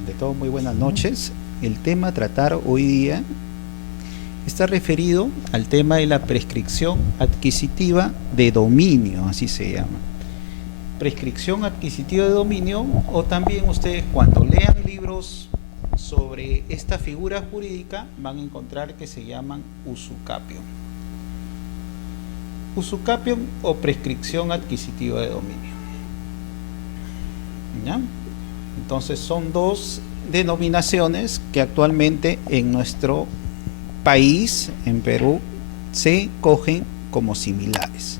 Ante todo, muy buenas noches. El tema a tratar hoy día está referido al tema de la prescripción adquisitiva de dominio, así se llama. Prescripción adquisitiva de dominio, o también ustedes cuando lean libros sobre esta figura jurídica van a encontrar que se llaman usucapión. Usucapión o prescripción adquisitiva de dominio. ¿Ya? Entonces son dos denominaciones que actualmente en nuestro país, en Perú, se cogen como similares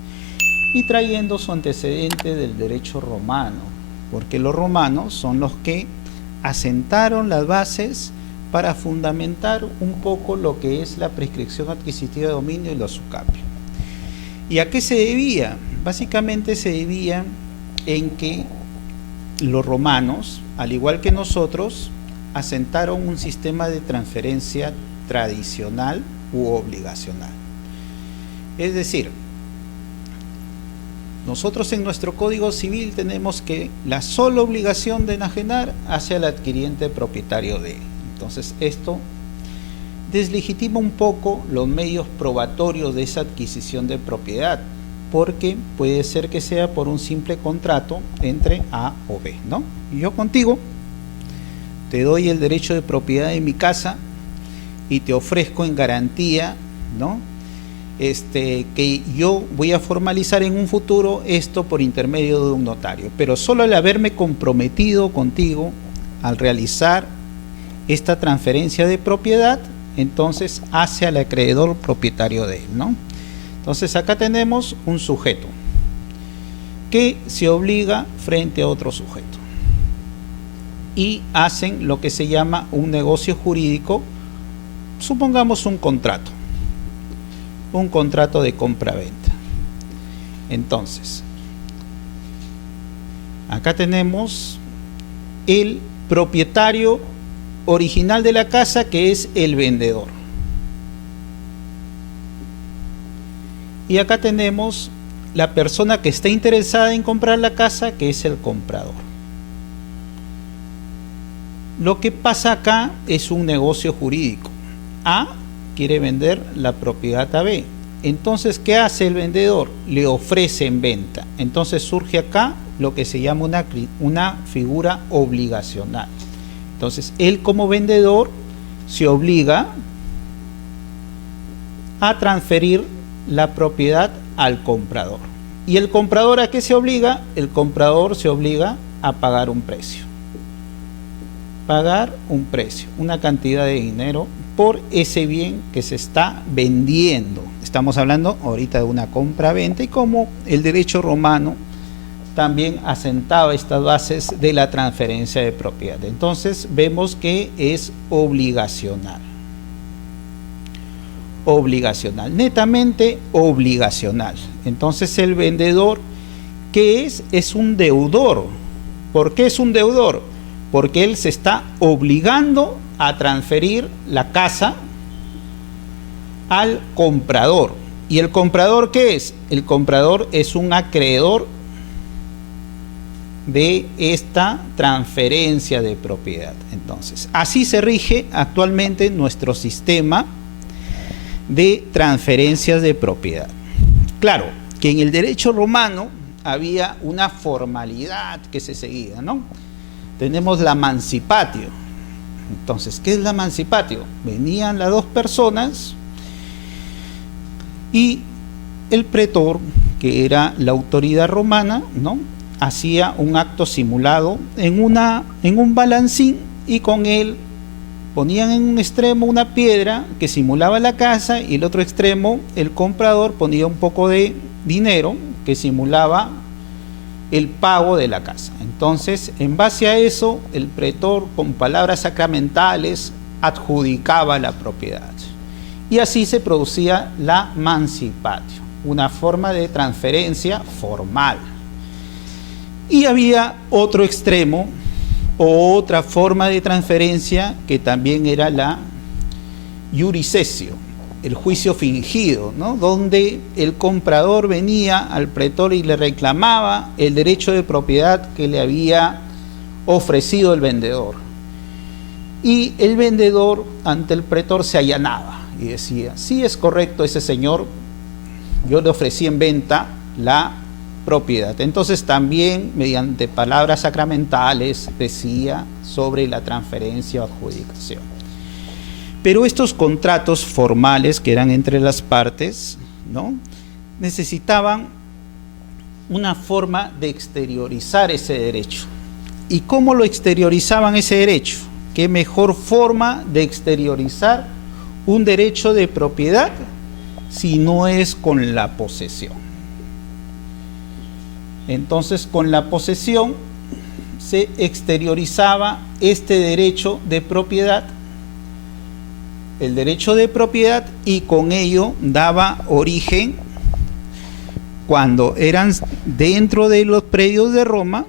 y trayendo su antecedente del derecho romano, porque los romanos son los que asentaron las bases para fundamentar un poco lo que es la prescripción adquisitiva de dominio y los usucapios. ¿Y a qué se debía? Básicamente se debía en que los romanos, al igual que nosotros, asentaron un sistema de transferencia tradicional u obligacional. Es decir, nosotros en nuestro Código Civil tenemos que la sola obligación de enajenar hacia el adquiriente propietario de él. Entonces esto deslegitima un poco los medios probatorios de esa adquisición de propiedad, porque puede ser que sea por un simple contrato entre A o B, ¿no? Yo contigo te doy el derecho de propiedad de mi casa y te ofrezco en garantía, ¿no? Que yo voy a formalizar en un futuro esto por intermedio de un notario, pero solo al haberme comprometido contigo al realizar esta transferencia de propiedad, entonces hace al acreedor propietario de él, ¿no? Entonces acá tenemos un sujeto que se obliga frente a otro sujeto y hacen lo que se llama un negocio jurídico, supongamos un contrato de compra-venta. Entonces, acá tenemos el propietario original de la casa, que es el vendedor. Y acá tenemos la persona que está interesada en comprar la casa, que es el comprador. Lo que pasa acá es un negocio jurídico. A quiere vender la propiedad a B. Entonces, ¿qué hace el vendedor? Le ofrece en venta. Entonces surge acá lo que se llama una figura obligacional. Entonces, él como vendedor se obliga a transferir la propiedad al comprador. ¿Y el comprador a qué se obliga? El comprador se obliga a pagar un precio. Pagar un precio, una cantidad de dinero por ese bien que se está vendiendo. Estamos hablando ahorita de una compra-venta y como el derecho romano también asentaba estas bases de la transferencia de propiedad. Entonces vemos que es obligacional. Obligacional, netamente obligacional. Entonces el vendedor, ¿qué es? Es un deudor. ¿Por qué es un deudor? Porque él se está obligando a transferir la casa al comprador. ¿Y el comprador qué es? El comprador es un acreedor de esta transferencia de propiedad. Entonces, así se rige actualmente nuestro sistema de transferencias de propiedad. Claro, que en el derecho romano había una formalidad que se seguía, ¿no? Tenemos la mancipatio. Entonces, ¿qué es la mancipatio? Venían las dos personas y el pretor, que era la autoridad romana, ¿no?, hacía un acto simulado en un balancín y con él ponían en un extremo una piedra que simulaba la casa y el otro extremo el comprador ponía un poco de dinero que simulaba el pago de la casa. Entonces, en base a eso, el pretor con palabras sacramentales adjudicaba la propiedad. Y así se producía la mancipatio, una forma de transferencia formal. Y había otro extremo o otra forma de transferencia que también era la iurisectio, el juicio fingido, ¿no?, donde el comprador venía al pretor y le reclamaba el derecho de propiedad que le había ofrecido el vendedor. y el vendedor ante el pretor se allanaba y decía, sí es correcto ese señor, yo le ofrecí en venta la propiedad. Entonces también mediante palabras sacramentales decía sobre la transferencia o adjudicación. Pero estos contratos formales que eran entre las partes, ¿no?, necesitaban una forma de exteriorizar ese derecho. ¿Y cómo lo exteriorizaban ese derecho? ¿Qué mejor forma de exteriorizar un derecho de propiedad si no es con la posesión? Entonces, con la posesión se exteriorizaba este derecho de propiedad, el derecho de propiedad, y con ello daba origen, cuando eran dentro de los predios de Roma,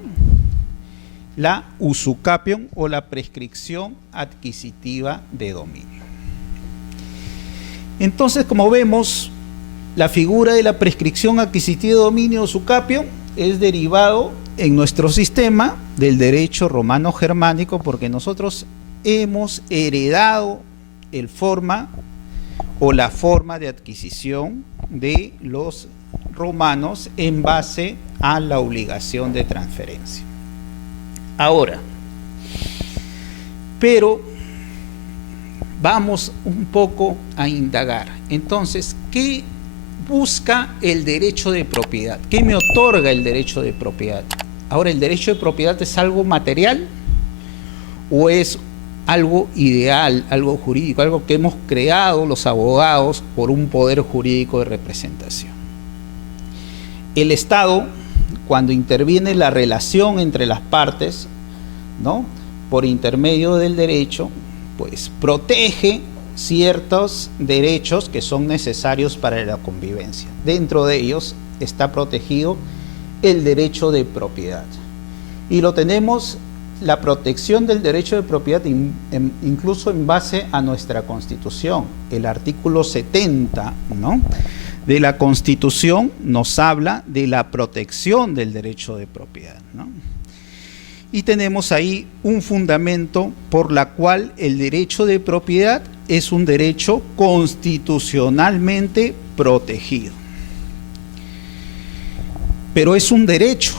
la usucapión o la prescripción adquisitiva de dominio. Entonces, como vemos, la figura de la prescripción adquisitiva de dominio usucapión es derivado en nuestro sistema del derecho romano germánico, porque nosotros hemos heredado el forma o la forma de adquisición de los romanos en base a la obligación de transferencia. Ahora, pero vamos un poco a indagar. Entonces, ¿qué busca el derecho de propiedad? ¿Qué me otorga el derecho de propiedad? Ahora, ¿el derecho de propiedad es algo material o es algo ideal, algo jurídico, algo que hemos creado los abogados por un poder jurídico de representación? El Estado, cuando interviene la relación entre las partes, ¿no?, por intermedio del derecho, pues protege ciertos derechos que son necesarios para la convivencia. Dentro de ellos está protegido el derecho de propiedad. Y lo tenemos, la protección del derecho de propiedad, incluso en base a nuestra Constitución. El artículo 70, ¿no?, de la Constitución nos habla de la protección del derecho de propiedad, ¿no? Y tenemos ahí un fundamento por la cual el derecho de propiedad es un derecho constitucionalmente protegido. Pero es un derecho,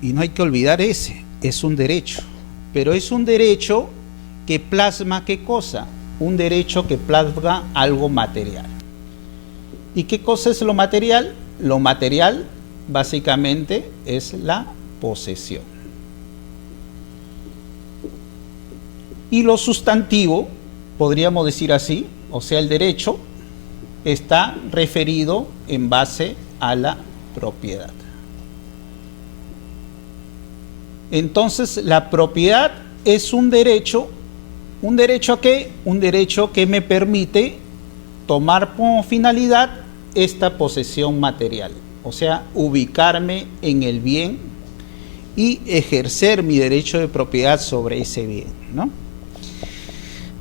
y no hay que olvidar ese, es un derecho. Pero es un derecho que plasma, ¿qué cosa? Un derecho que plasma algo material. ¿Y qué cosa es lo material? Lo material básicamente es la posesión. Y lo sustantivo, podríamos decir así, o sea, el derecho, está referido en base a la propiedad. Entonces, la propiedad es un derecho ¿a qué? Un derecho que me permite tomar como finalidad esta posesión material, o sea, ubicarme en el bien y ejercer mi derecho de propiedad sobre ese bien, ¿no?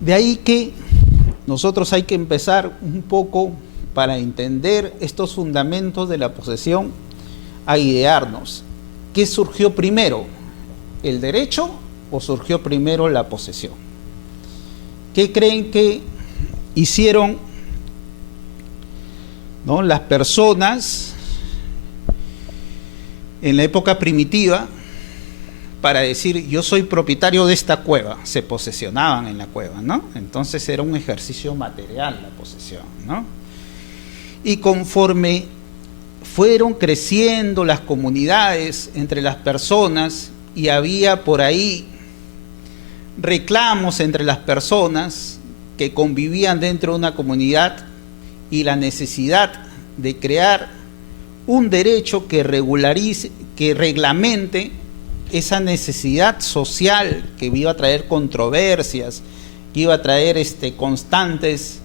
De ahí que nosotros hay que empezar un poco, para entender estos fundamentos de la posesión, a idearnos. ¿Qué surgió primero? ¿El derecho o surgió primero la posesión? ¿Qué creen que hicieron, ¿no?, las personas en la época primitiva para decir yo soy propietario de esta cueva? Se posesionaban en la cueva, ¿no? Entonces era un ejercicio material la posesión, ¿no? Y conforme fueron creciendo las comunidades entre las personas y había por ahí reclamos entre las personas que convivían dentro de una comunidad y la necesidad de crear un derecho que regularice, que reglamente esa necesidad social que iba a traer controversias, que iba a traer constantes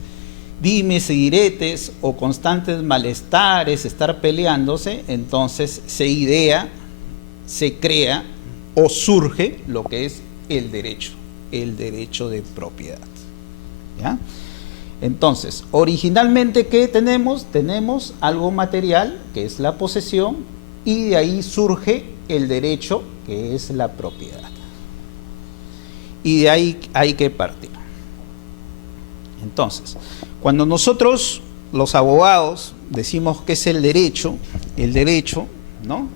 dimes y diretes o constantes malestares, estar peleándose. Entonces se idea, se crea o surge lo que es el derecho de propiedad, ¿ya? Entonces, originalmente, ¿qué tenemos? Tenemos algo material, que es la posesión, y de ahí surge el derecho, que es la propiedad. y de ahí hay que partir. Entonces, cuando nosotros, los abogados, decimos que es el derecho, ¿no?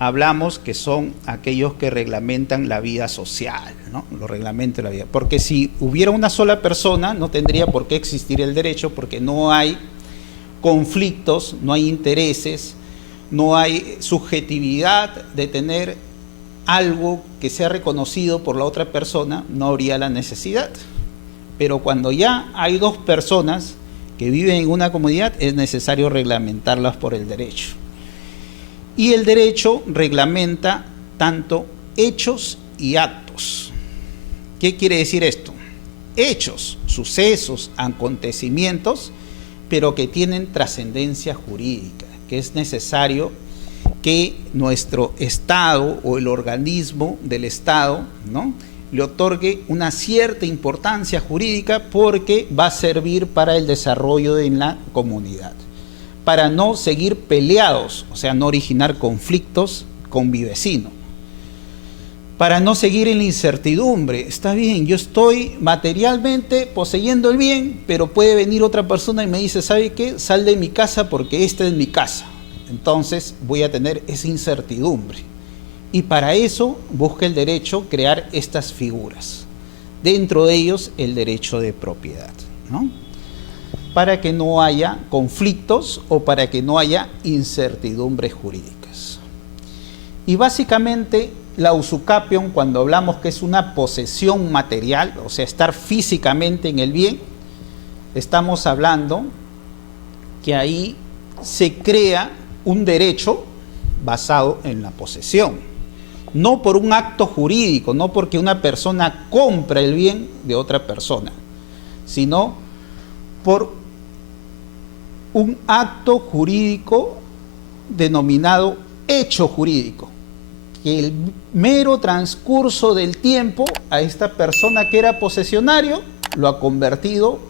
Hablamos que son aquellos que reglamentan la vida social, ¿no? Lo reglamenta la vida. Porque si hubiera una sola persona, no tendría por qué existir el derecho, porque no hay conflictos, no hay intereses, no hay subjetividad de tener algo que sea reconocido por la otra persona, no habría la necesidad. Pero cuando ya hay dos personas que viven en una comunidad, es necesario reglamentarlas por el derecho. Y el derecho reglamenta tanto hechos y actos. ¿Qué quiere decir esto? Hechos, sucesos, acontecimientos, pero que tienen trascendencia jurídica, que es necesario que nuestro Estado o el organismo del Estado, ¿no?, le otorgue una cierta importancia jurídica porque va a servir para el desarrollo en la comunidad, para no seguir peleados, o sea, no originar conflictos con mi vecino, para no seguir en la incertidumbre. Está bien, yo estoy materialmente poseyendo el bien, pero puede venir otra persona y me dice, ¿sabe qué? Sal de mi casa porque esta es mi casa. Entonces voy a tener esa incertidumbre. Y para eso busca el derecho crear estas figuras. Dentro de ellos el derecho de propiedad, ¿no?, para que no haya conflictos o para que no haya incertidumbres jurídicas. Y básicamente la usucapión, cuando hablamos que es una posesión material, o sea, estar físicamente en el bien, estamos hablando que ahí se crea un derecho basado en la posesión. No por un acto jurídico, no porque una persona compra el bien de otra persona, sino por un acto jurídico denominado hecho jurídico, que el mero transcurso del tiempo a esta persona que era posesionario lo ha convertido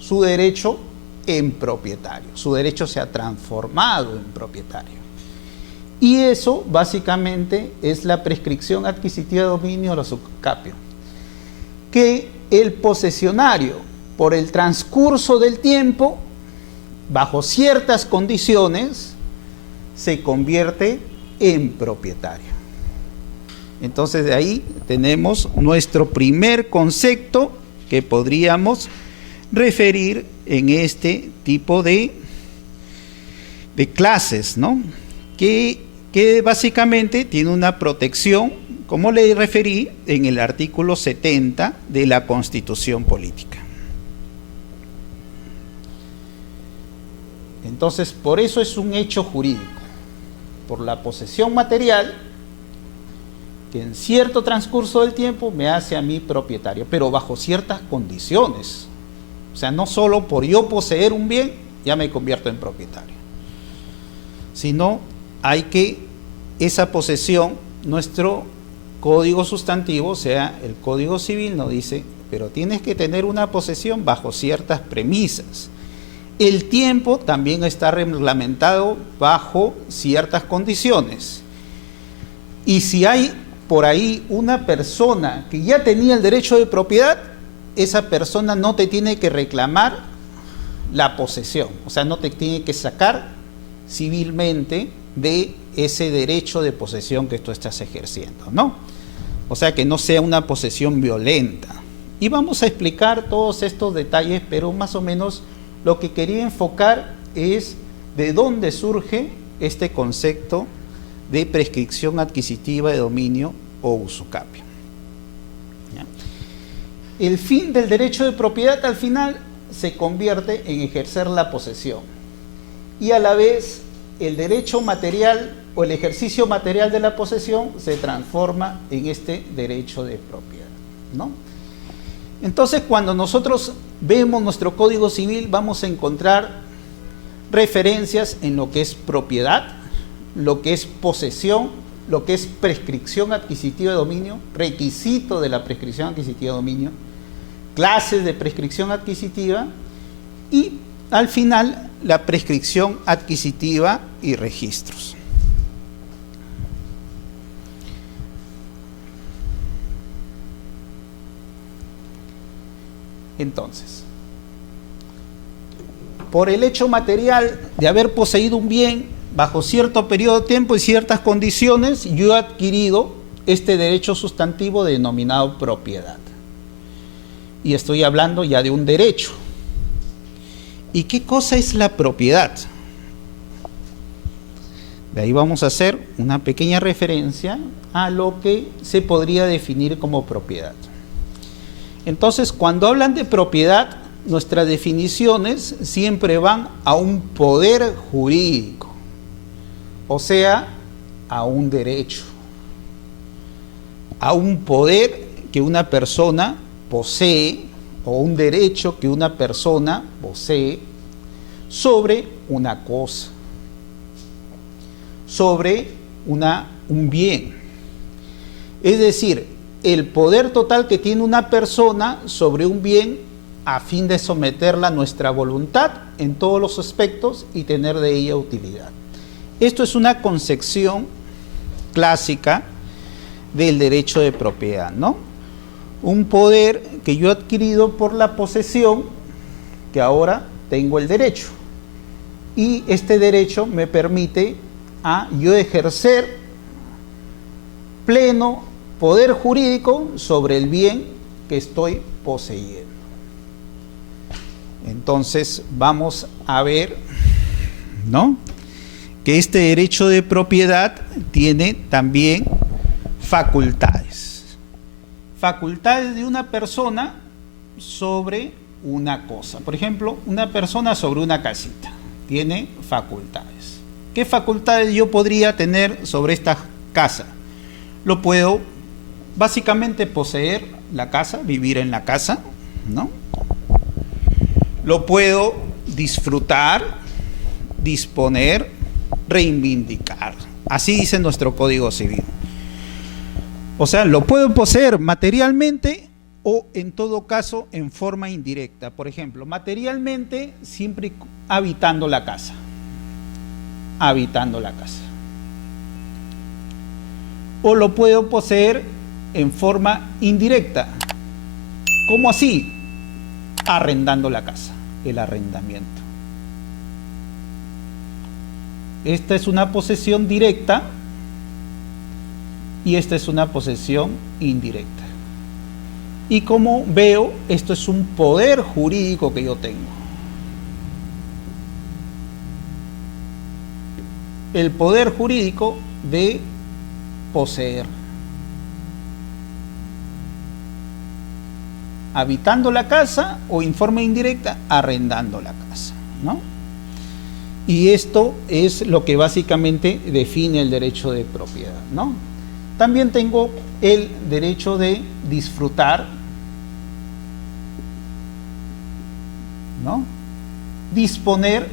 su derecho en propietario, su derecho se ha transformado en propietario. Y eso básicamente es la prescripción adquisitiva de dominio o la usucapión, que el posesionario, por el transcurso del tiempo, bajo ciertas condiciones, se convierte en propietario. Entonces de ahí tenemos nuestro primer concepto que podríamos referir en este tipo de clases, ¿no?, que básicamente tiene una protección, como le referí, en el artículo 70 de la Constitución Política. Entonces, por eso es un hecho jurídico, por la posesión material, que en cierto transcurso del tiempo me hace a mí propietario, pero bajo ciertas condiciones. O sea, no solo por yo poseer un bien, ya me convierto en propietario, sino hay que esa posesión, nuestro código sustantivo, o sea, el Código Civil nos dice, pero tienes que tener una posesión bajo ciertas premisas. El tiempo también está reglamentado bajo ciertas condiciones. Y si hay por ahí una persona que ya tenía el derecho de propiedad, esa persona no te tiene que reclamar la posesión, o sea, no te tiene que sacar civilmente de ese derecho de posesión que tú estás ejerciendo, ¿no? O sea, que no sea una posesión violenta. Y vamos a explicar todos estos detalles, pero más o menos lo que quería enfocar es de dónde surge este concepto de prescripción adquisitiva de dominio o usucapión. El fin del derecho de propiedad al final se convierte en ejercer la posesión y a la vez el derecho material o el ejercicio material de la posesión se transforma en este derecho de propiedad, ¿no? Entonces, cuando nosotros vemos nuestro Código Civil, vamos a encontrar referencias en lo que es propiedad, lo que es posesión, lo que es prescripción adquisitiva de dominio, requisito de la prescripción adquisitiva de dominio, clases de prescripción adquisitiva y al final la prescripción adquisitiva y registros. Entonces, por el hecho material de haber poseído un bien bajo cierto periodo de tiempo y ciertas condiciones, yo he adquirido este derecho sustantivo denominado propiedad. Y estoy hablando ya de un derecho. ¿Y qué cosa es la propiedad? De ahí vamos a hacer una pequeña referencia a lo que se podría definir como propiedad. Entonces, cuando hablan de propiedad, nuestras definiciones siempre van a un poder jurídico, o sea, a un derecho, a un poder que una persona posee, o un derecho que una persona posee sobre una cosa, sobre un bien. Es decir, el poder total que tiene una persona sobre un bien a fin de someterla a nuestra voluntad en todos los aspectos y tener de ella utilidad. Esto es una concepción clásica del derecho de propiedad, ¿no? Un poder que yo he adquirido por la posesión, que ahora tengo el derecho. Y este derecho me permite a yo ejercer pleno poder jurídico sobre el bien que estoy poseyendo. Entonces vamos a ver, ¿no?, que este derecho de propiedad tiene también facultades. Facultades de una persona sobre una cosa. Por ejemplo, una persona sobre una casita tiene facultades. ¿Qué facultades yo podría tener sobre esta casa? Lo puedo básicamente poseer la casa, vivir en la casa, ¿no? Lo puedo disfrutar, disponer, reivindicar. Así dice nuestro Código Civil. O sea, lo puedo poseer materialmente o en todo caso en forma indirecta. Por ejemplo, materialmente siempre habitando la casa. Habitando la casa. O lo puedo poseer en forma indirecta. ¿Cómo así? Arrendando la casa, el arrendamiento. Esta es una posesión directa y esta es una posesión indirecta. Y como veo, esto es un poder jurídico que yo tengo. El poder jurídico de poseer. Habitando la casa o en forma indirecta, arrendando la casa, ¿no? Y esto es lo que básicamente define el derecho de propiedad, ¿no? También tengo el derecho de disfrutar, ¿no?, disponer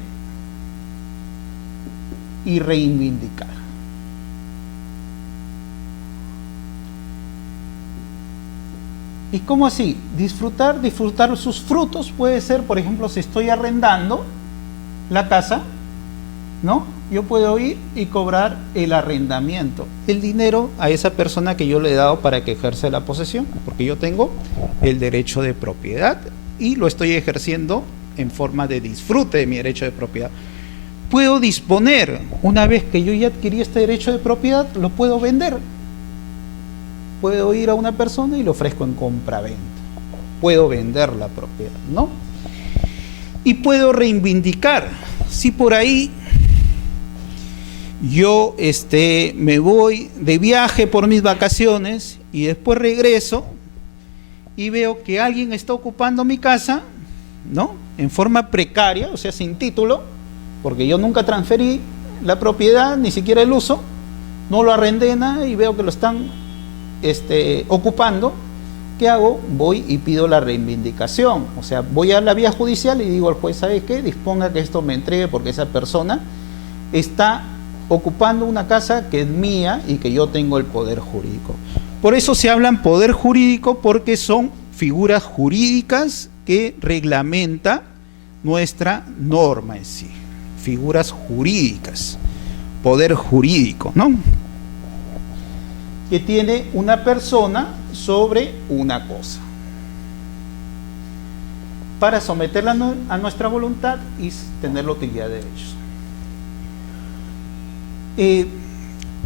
y reivindicar. ¿Y cómo así? Disfrutar sus frutos puede ser, por ejemplo, si estoy arrendando la casa, ¿no?, yo puedo ir y cobrar el arrendamiento, el dinero a esa persona que yo le he dado para que ejerza la posesión, porque yo tengo el derecho de propiedad y lo estoy ejerciendo en forma de disfrute de mi derecho de propiedad. Puedo disponer, una vez que yo ya adquirí este derecho de propiedad, lo puedo vender. Puedo ir a una persona y lo ofrezco en compra-venta. Puedo vender la propiedad, ¿no? Y puedo reivindicar. Si por ahí yo me voy de viaje por mis vacaciones y después regreso y veo que alguien está ocupando mi casa, ¿no?, en forma precaria, o sea, sin título, porque yo nunca transferí la propiedad, ni siquiera el uso, no lo arrendé nada y veo que lo están ocupando, ¿qué hago? Voy y pido la reivindicación. O sea, voy a la vía judicial y digo al juez, ¿sabe qué? Disponga que esto me entregue porque esa persona está ocupando una casa que es mía y que yo tengo el poder jurídico. Por eso se habla en poder jurídico, porque son figuras jurídicas que reglamenta nuestra norma en sí. Figuras jurídicas, poder jurídico, ¿no?, que tiene una persona sobre una cosa. para someterla a nuestra voluntad y tener la utilidad de derechos.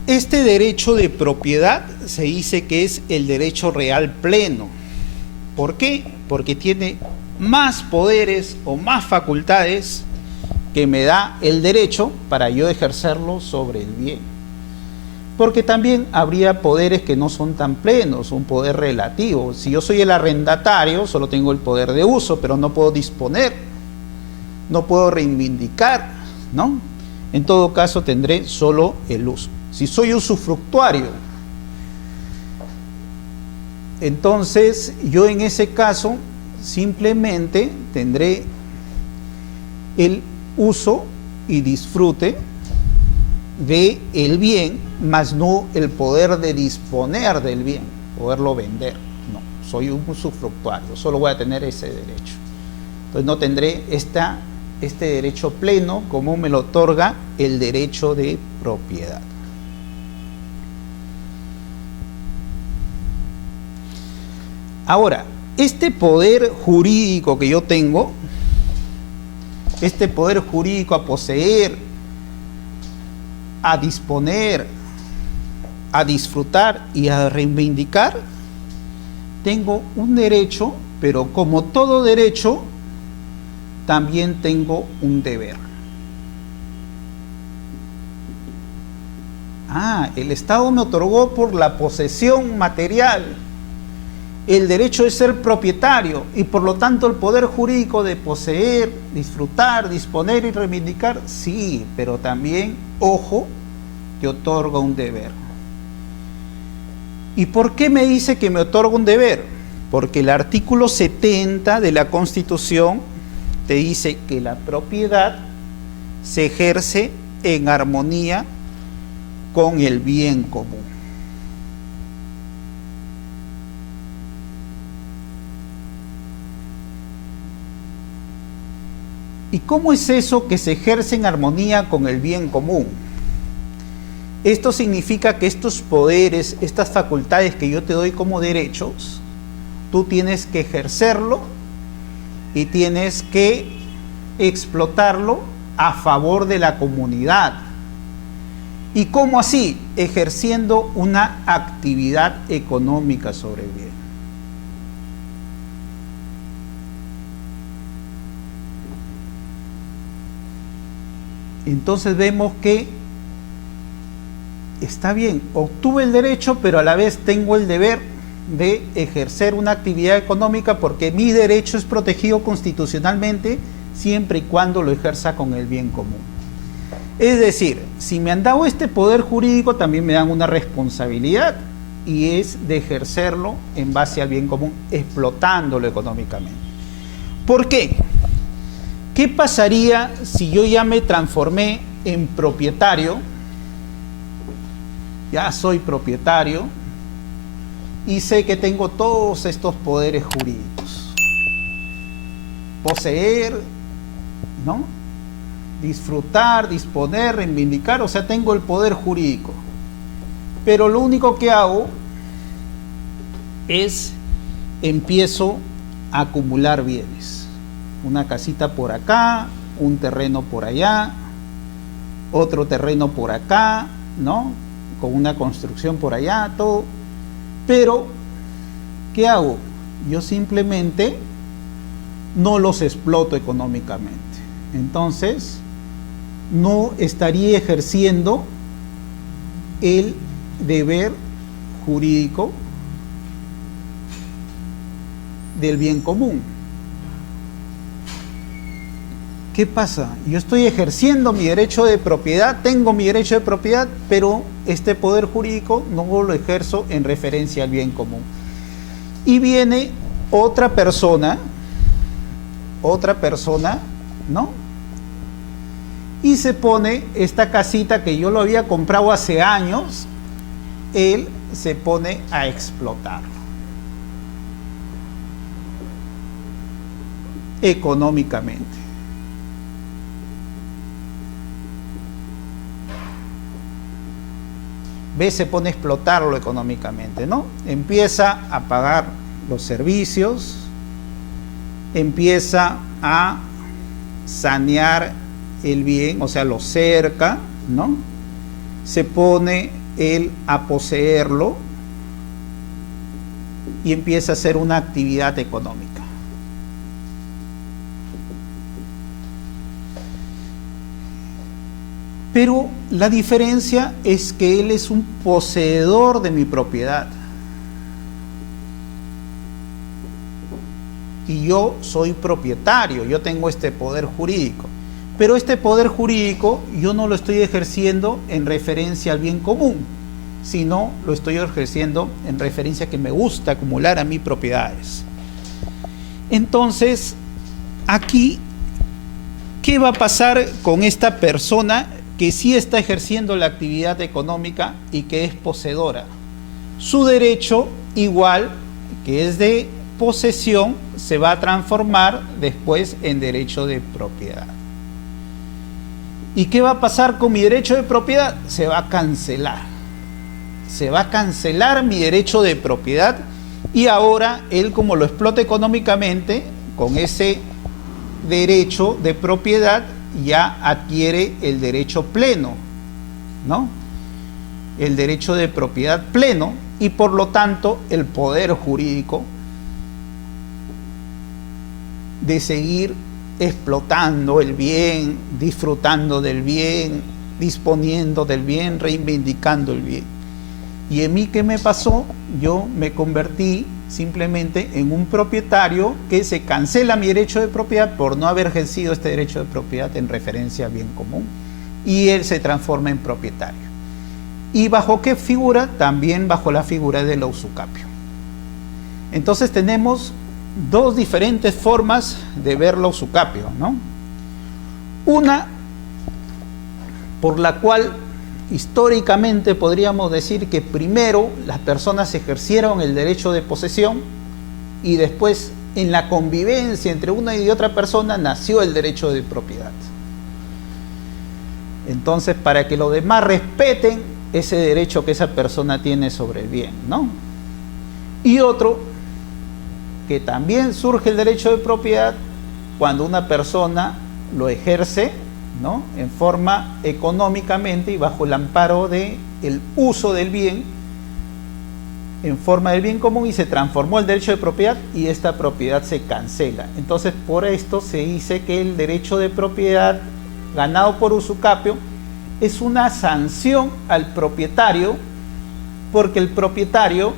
Este derecho de propiedad se dice que es el derecho real pleno. ¿Por qué? Porque tiene más poderes o más facultades que me da el derecho para yo ejercerlo sobre el bien. Porque también habría poderes que no son tan plenos, un poder relativo. Si yo soy el arrendatario, solo tengo el poder de uso, pero no puedo disponer, no puedo reivindicar, ¿no? En todo caso tendré solo el uso. Si soy usufructuario, entonces yo en ese caso simplemente tendré el uso y disfrute de el bien, más no el poder de disponer del bien, poderlo vender. No, soy un usufructuario, solo voy a tener ese derecho. Entonces no tendré este derecho pleno como me lo otorga el derecho de propiedad. Ahora, este poder jurídico que yo tengo, este poder jurídico a poseer, a disponer, a disfrutar y a reivindicar, tengo un derecho, pero como todo derecho, también tengo un deber. El Estado me otorgó por la posesión material el derecho de ser propietario y por lo tanto el poder jurídico de poseer, disfrutar, disponer y reivindicar, sí, pero también, ojo, te otorga un deber. ¿Y por qué me dice que me otorga un deber? Porque el artículo 70 de la Constitución te dice que la propiedad se ejerce en armonía con el bien común. ¿Y cómo es eso que se ejerce en armonía con el bien común? Esto significa que estos poderes, estas facultades que yo te doy como derechos, tú tienes que ejercerlo y tienes que explotarlo a favor de la comunidad. ¿Y cómo así? Ejerciendo una actividad económica sobre el bien. Entonces vemos que está bien, obtuve el derecho, pero a la vez tengo el deber de ejercer una actividad económica porque mi derecho es protegido constitucionalmente siempre y cuando lo ejerza con el bien común. Es decir, si me han dado este poder jurídico, también me dan una responsabilidad y es de ejercerlo en base al bien común, explotándolo económicamente. ¿Por qué? ¿Qué pasaría si yo ya me transformé en propietario? Ya soy propietario y sé que tengo todos estos poderes jurídicos. Poseer, ¿no? Disfrutar, disponer, reivindicar, o sea, tengo el poder jurídico. Pero lo único que hago es empiezo a acumular bienes. Una casita por acá, un terreno por allá, otro terreno por acá, ¿no? Con una construcción por allá, todo. Pero, ¿qué hago? Yo simplemente no los exploto económicamente. Entonces, no estaría ejerciendo el deber jurídico del bien común. ¿Qué pasa? Yo estoy ejerciendo mi derecho de propiedad, tengo mi derecho de propiedad, pero este poder jurídico no lo ejerzo en referencia al bien común. Y viene otra persona, ¿no? Y se pone esta casita que yo lo había comprado hace años, él se pone a explotarlo económicamente. ¿Ves? Se pone a explotarlo económicamente, ¿no? Empieza a pagar los servicios, empieza a sanear el bien, o sea, lo cerca, ¿no? Se pone él a poseerlo y empieza a hacer una actividad económica. Pero la diferencia es que él es un poseedor de mi propiedad. Y yo soy propietario, yo tengo este poder jurídico. Pero este poder jurídico yo no lo estoy ejerciendo en referencia al bien común, sino lo estoy ejerciendo en referencia a que me gusta acumular a mí propiedades. Entonces, aquí, ¿qué va a pasar con esta persona que sí está ejerciendo la actividad económica y que es poseedora? Su derecho, igual que es de posesión, se va a transformar después en derecho de propiedad. ¿Y qué va a pasar con mi derecho de propiedad? Se va a cancelar. Se va a cancelar mi derecho de propiedad y ahora él, como lo explota económicamente, con ese derecho de propiedad ya adquiere el derecho pleno, ¿no? El derecho de propiedad pleno y por lo tanto el poder jurídico de seguir explotando el bien, disfrutando del bien, disponiendo del bien, reivindicando el bien. ¿Y en mí qué me pasó? Yo me convertí simplemente en un propietario que se cancela mi derecho de propiedad por no haber ejercido este derecho de propiedad en referencia al bien común, y él se transforma en propietario. ¿Y bajo qué figura? También bajo la figura del usucapio. Entonces tenemos dos diferentes formas de ver lo usucapio, ¿no? Una por la cual históricamente podríamos decir que primero las personas ejercieron el derecho de posesión y después en la convivencia entre una y otra persona nació el derecho de propiedad. Entonces, para que los demás respeten ese derecho que esa persona tiene sobre el bien, ¿no? Y otro, que también surge el derecho de propiedad cuando una persona lo ejerce, ¿no?, en forma económicamente y bajo el amparo del uso del bien en forma del bien común, y se transformó el derecho de propiedad y esta propiedad se cancela. Entonces, por esto se dice que el derecho de propiedad ganado por usucapio es una sanción al propietario, porque el propietario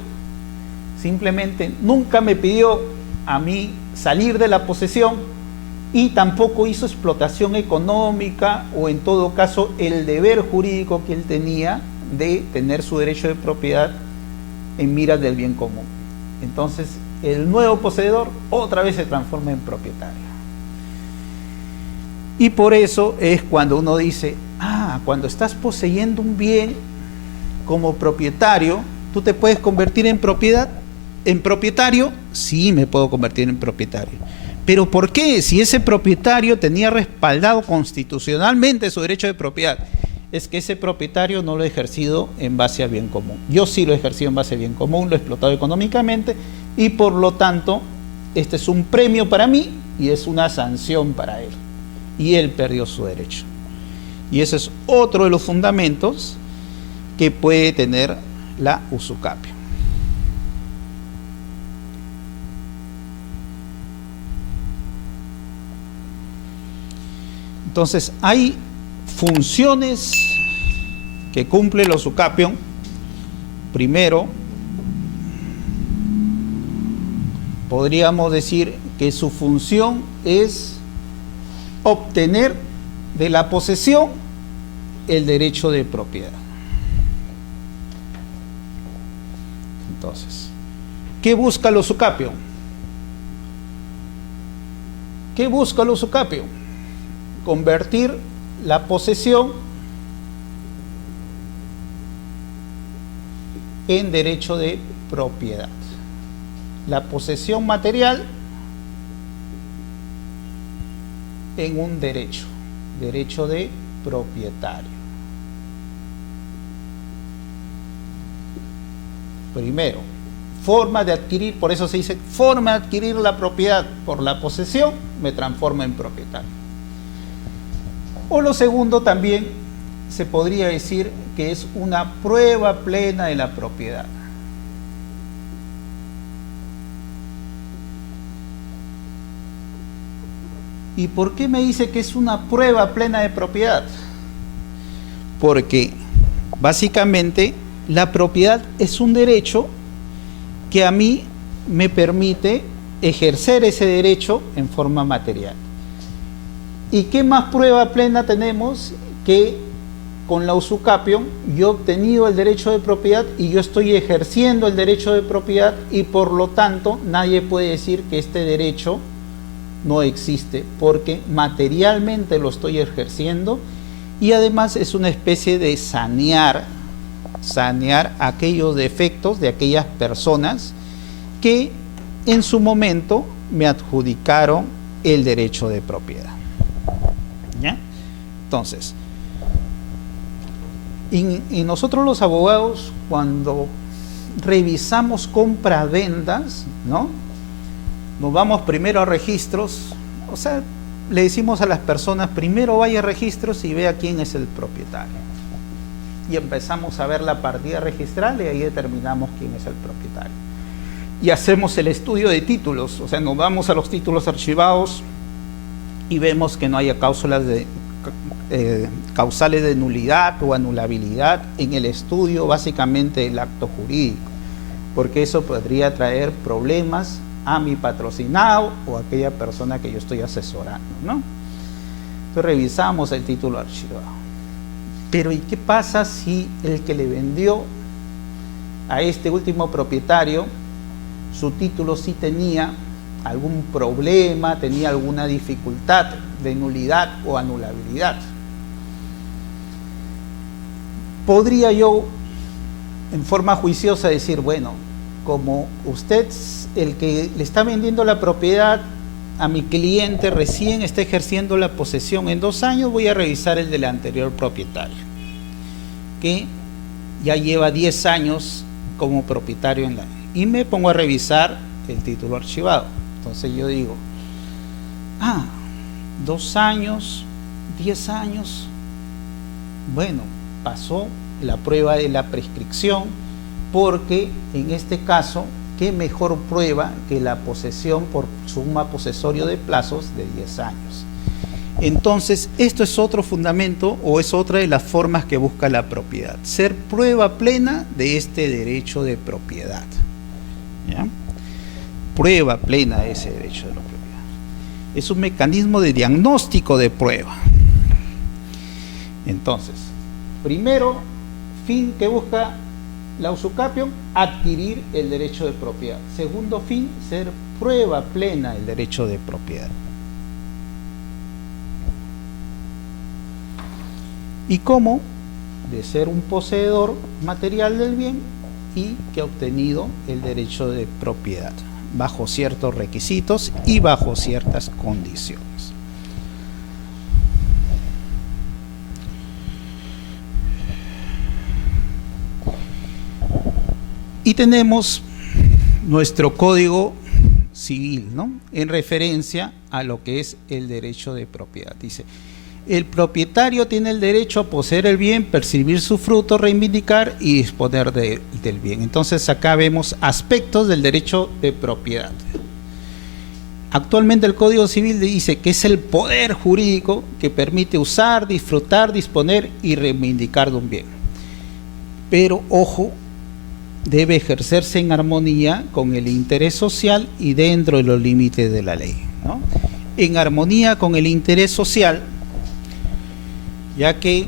simplemente nunca me pidió a mí salir de la posesión y tampoco hizo explotación económica o en todo caso el deber jurídico que él tenía de tener su derecho de propiedad en miras del bien común. Entonces el nuevo poseedor otra vez se transforma en propietario. Y por eso es cuando uno dice, cuando estás poseyendo un bien como propietario, ¿tú te puedes convertir en propietario? Sí, me puedo convertir en propietario. ¿Pero por qué? Si ese propietario tenía respaldado constitucionalmente su derecho de propiedad. Es que ese propietario no lo ha ejercido en base al bien común. Yo sí lo he ejercido en base al bien común, lo he explotado económicamente y por lo tanto este es un premio para mí y es una sanción para él. Y él perdió su derecho. Y ese es otro de los fundamentos que puede tener la usucapio. Entonces, hay funciones que cumple el usucapio. Primero, podríamos decir que su función es obtener de la posesión el derecho de propiedad. Entonces, ¿qué busca el usucapio? ¿Qué busca el usucapio? Convertir la posesión en derecho de propiedad. La posesión material en un derecho de propietario. Primero, forma de adquirir, por eso se dice forma de adquirir la propiedad por la posesión, me transformo en propietario. O lo segundo también se podría decir que es una prueba plena de la propiedad. ¿Y por qué me dice que es una prueba plena de propiedad? Porque básicamente la propiedad es un derecho que a mí me permite ejercer ese derecho en forma material. ¿Y qué más prueba plena tenemos que con la usucapión yo he obtenido el derecho de propiedad y yo estoy ejerciendo el derecho de propiedad y por lo tanto nadie puede decir que este derecho no existe porque materialmente lo estoy ejerciendo y además es una especie de sanear aquellos defectos de aquellas personas que en su momento me adjudicaron el derecho de propiedad. ¿Ya? Entonces, y nosotros los abogados cuando revisamos compraventas, ¿no? Nos vamos primero a registros, o sea, le decimos a las personas, primero vaya a registros y vea quién es el propietario. Y empezamos a ver la partida registral y ahí determinamos quién es el propietario. Y hacemos el estudio de títulos, o sea, nos vamos a los títulos archivados y vemos que no haya causales de nulidad o anulabilidad en el estudio, básicamente el acto jurídico, porque eso podría traer problemas a mi patrocinado o a aquella persona que yo estoy asesorando, ¿no? Entonces revisamos el título archivado. Pero ¿y qué pasa si el que le vendió a este último propietario, su título sí tenía algún problema, tenía alguna dificultad de nulidad o anulabilidad? Podría yo en forma juiciosa decir, bueno, como usted, el que le está vendiendo la propiedad a mi cliente, recién está ejerciendo la posesión, en 2 años voy a revisar el del anterior propietario, que ya lleva 10 años como propietario y me pongo a revisar el título archivado. Entonces yo digo, 2 años, 10 años, bueno, pasó la prueba de la prescripción, porque en este caso, ¿qué mejor prueba que la posesión por suma posesorio de plazos de 10 años? Entonces, esto es otro fundamento o es otra de las formas que busca la propiedad, ser prueba plena de este derecho de propiedad. ¿Ya? Prueba plena de ese derecho de la propiedad. Es un mecanismo de diagnóstico de prueba. Entonces, primero, fin que busca la usucapión, adquirir el derecho de propiedad. Segundo fin, ser prueba plena del derecho de propiedad. ¿Y cómo? De ser un poseedor material del bien y que ha obtenido el derecho de propiedad, bajo ciertos requisitos y bajo ciertas condiciones. Y tenemos nuestro Código Civil, ¿no? En referencia a lo que es el derecho de propiedad. Dice, el propietario tiene el derecho a poseer el bien, percibir su fruto, reivindicar y disponer del bien. Entonces acá vemos aspectos del derecho de propiedad. Actualmente el Código Civil dice que es el poder jurídico que permite usar, disfrutar, disponer y reivindicar de un bien. Pero ojo, debe ejercerse en armonía con el interés social y dentro de los límites de la ley, ¿no? En armonía con el interés social, ya que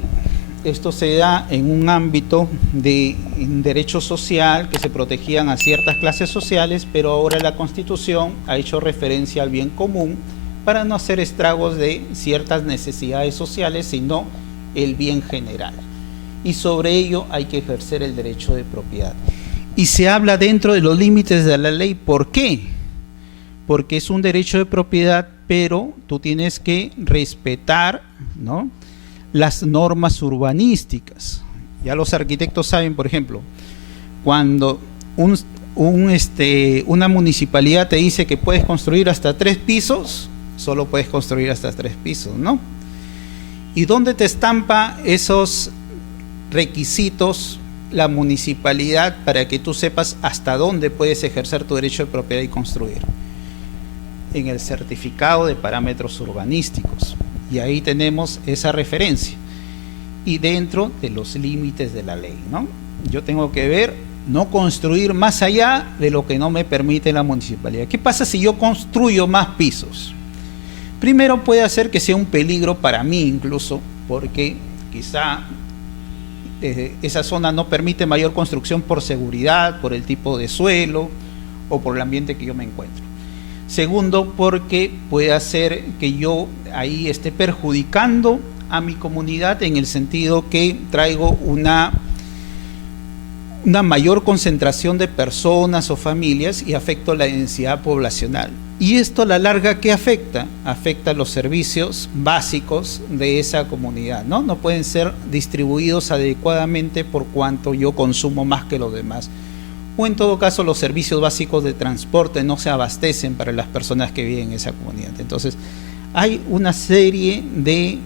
esto se da en un ámbito de derecho social, que se protegían a ciertas clases sociales, pero ahora la Constitución ha hecho referencia al bien común para no hacer estragos de ciertas necesidades sociales, sino el bien general. Y sobre ello hay que ejercer el derecho de propiedad. Y se habla dentro de los límites de la ley. ¿Por qué? Porque es un derecho de propiedad, pero tú tienes que respetar, ¿no?, las normas urbanísticas. Ya los arquitectos saben, por ejemplo, cuando una municipalidad te dice que puedes construir hasta 3 pisos, solo puedes construir hasta 3 pisos, ¿no? ¿Y dónde te estampa esos requisitos la municipalidad para que tú sepas hasta dónde puedes ejercer tu derecho de propiedad y construir? En el certificado de parámetros urbanísticos. Y ahí tenemos esa referencia. Y dentro de los límites de la ley, ¿no? Yo tengo que ver, no construir más allá de lo que no me permite la municipalidad. ¿Qué pasa si yo construyo más pisos? Primero, puede hacer que sea un peligro para mí incluso, porque quizá esa zona no permite mayor construcción por seguridad, por el tipo de suelo o por el ambiente que yo me encuentro. Segundo, porque puede hacer que yo ahí esté perjudicando a mi comunidad en el sentido que traigo una mayor concentración de personas o familias y afecto la densidad poblacional. Y esto a la larga, ¿qué afecta? Afecta los servicios básicos de esa comunidad, ¿no? No pueden ser distribuidos adecuadamente por cuanto yo consumo más que los demás. O en todo caso, los servicios básicos de transporte no se abastecen para las personas que viven en esa comunidad. Entonces, hay una serie de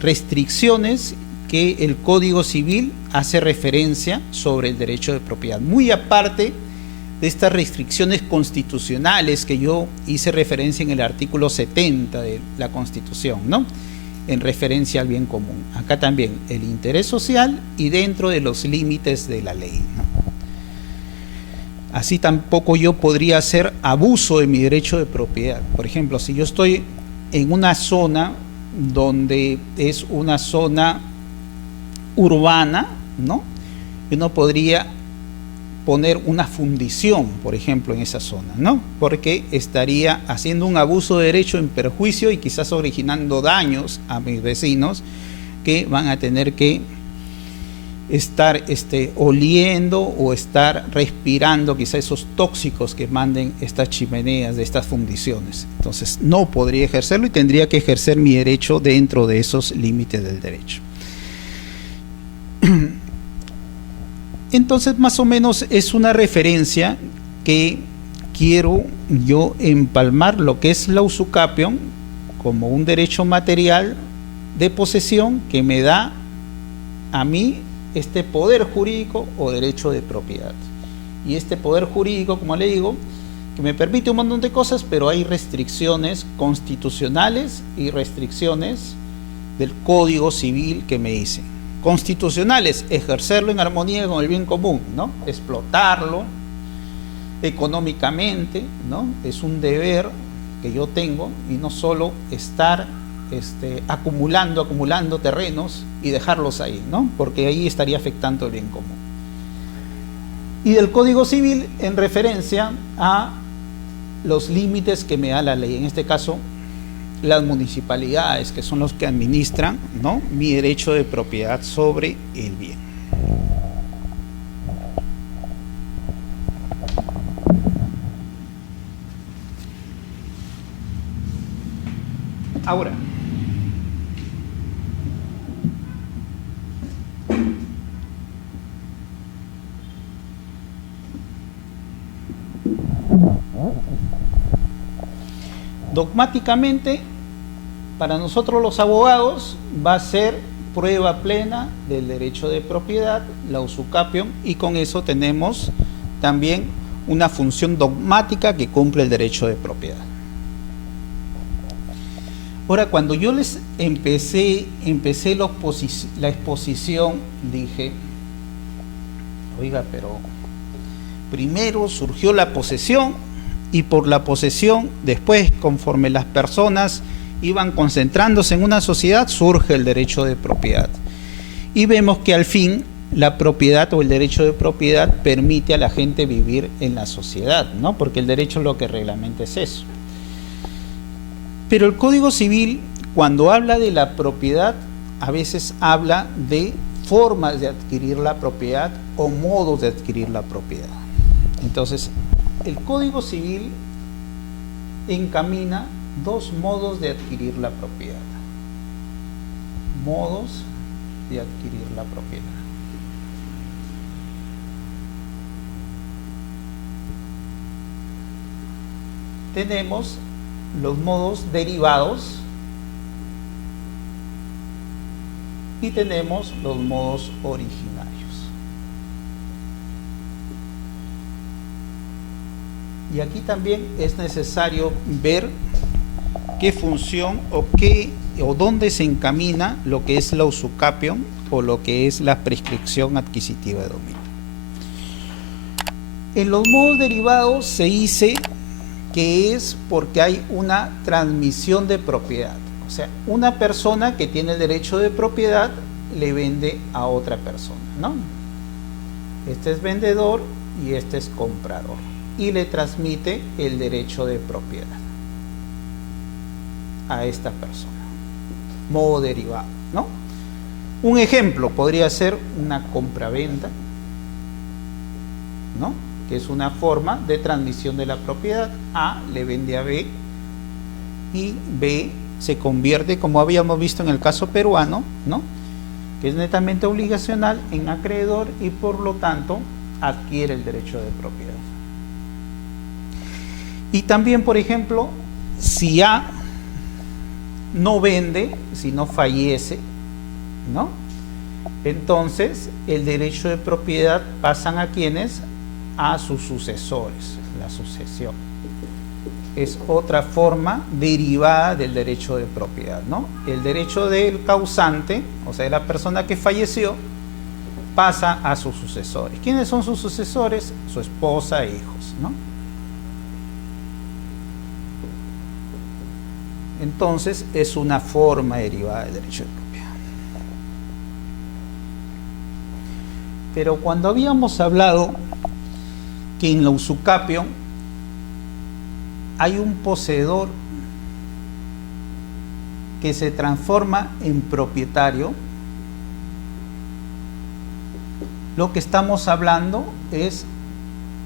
restricciones que el Código Civil hace referencia sobre el derecho de propiedad. Muy aparte de estas restricciones constitucionales que yo hice referencia en el artículo 70 de la Constitución, ¿no? En referencia al bien común. Acá también el interés social y dentro de los límites de la ley, ¿no? Así tampoco yo podría hacer abuso de mi derecho de propiedad. Por ejemplo, si yo estoy en una zona donde es una zona urbana, ¿no? Yo no podría poner una fundición, por ejemplo, en esa zona, ¿no? Porque estaría haciendo un abuso de derecho en perjuicio y quizás originando daños a mis vecinos que van a tener que estar oliendo o estar respirando quizás esos tóxicos que manden estas chimeneas de estas fundiciones. Entonces no podría ejercerlo y tendría que ejercer mi derecho dentro de esos límites del derecho. Entonces, más o menos es una referencia que quiero yo empalmar lo que es la usucapión como un derecho material de posesión que me da a mí este poder jurídico o derecho de propiedad. Y este poder jurídico, como le digo, que me permite un montón de cosas, pero hay restricciones constitucionales y restricciones del Código Civil que me dicen. Constitucionales, ejercerlo en armonía con el bien común, ¿no? Explotarlo económicamente, ¿no? Es un deber que yo tengo y no solo estar acumulando terrenos y dejarlos ahí, ¿no? Porque ahí estaría afectando el bien común. Y del Código Civil en referencia a los límites que me da la ley, en este caso las municipalidades, que son los que administran, ¿no?, mi derecho de propiedad sobre el bien. Ahora, dogmáticamente, para nosotros los abogados va a ser prueba plena del derecho de propiedad, la usucapión, y con eso tenemos también una función dogmática que cumple el derecho de propiedad. Ahora, cuando yo les empecé la exposición, dije, oiga, pero primero surgió la posesión, y por la posesión, después, conforme las personas iban concentrándose en una sociedad, surge el derecho de propiedad. Y vemos que al fin la propiedad o el derecho de propiedad permite a la gente vivir en la sociedad, ¿no? Porque el derecho lo que reglamenta es eso. Pero el Código Civil, cuando habla de la propiedad, a veces habla de formas de adquirir la propiedad o modos de adquirir la propiedad. Entonces, el Código Civil encamina dos modos de adquirir la propiedad. Modos de adquirir la propiedad. tenemos los modos derivados y tenemos los modos originarios. Y aquí también es necesario ver qué función o dónde se encamina lo que es la usucapión o lo que es la prescripción adquisitiva de dominio. En los modos derivados se dice que es porque hay una transmisión de propiedad. O sea, una persona que tiene el derecho de propiedad le vende a otra persona, ¿no? Este es vendedor y este es comprador. Y le transmite el derecho de propiedad a esta persona. Modo derivado, ¿no? Un ejemplo podría ser una compraventa, ¿no? Que es una forma de transmisión de la propiedad. A le vende a B y B se convierte, como habíamos visto en el caso peruano, ¿no? Que es netamente obligacional, en acreedor y por lo tanto adquiere el derecho de propiedad. Y también, por ejemplo, si A no vende, si no fallece, ¿no? Entonces el derecho de propiedad pasan a quienes, a sus sucesores, la sucesión. Es otra forma derivada del derecho de propiedad, ¿no? El derecho del causante, o sea, de la persona que falleció, pasa a sus sucesores. ¿Quiénes son sus sucesores? Su esposa e hijos, ¿no? Entonces es una forma derivada del derecho de propiedad. Pero cuando habíamos hablado que en la usucapión hay un poseedor que se transforma en propietario, lo que estamos hablando es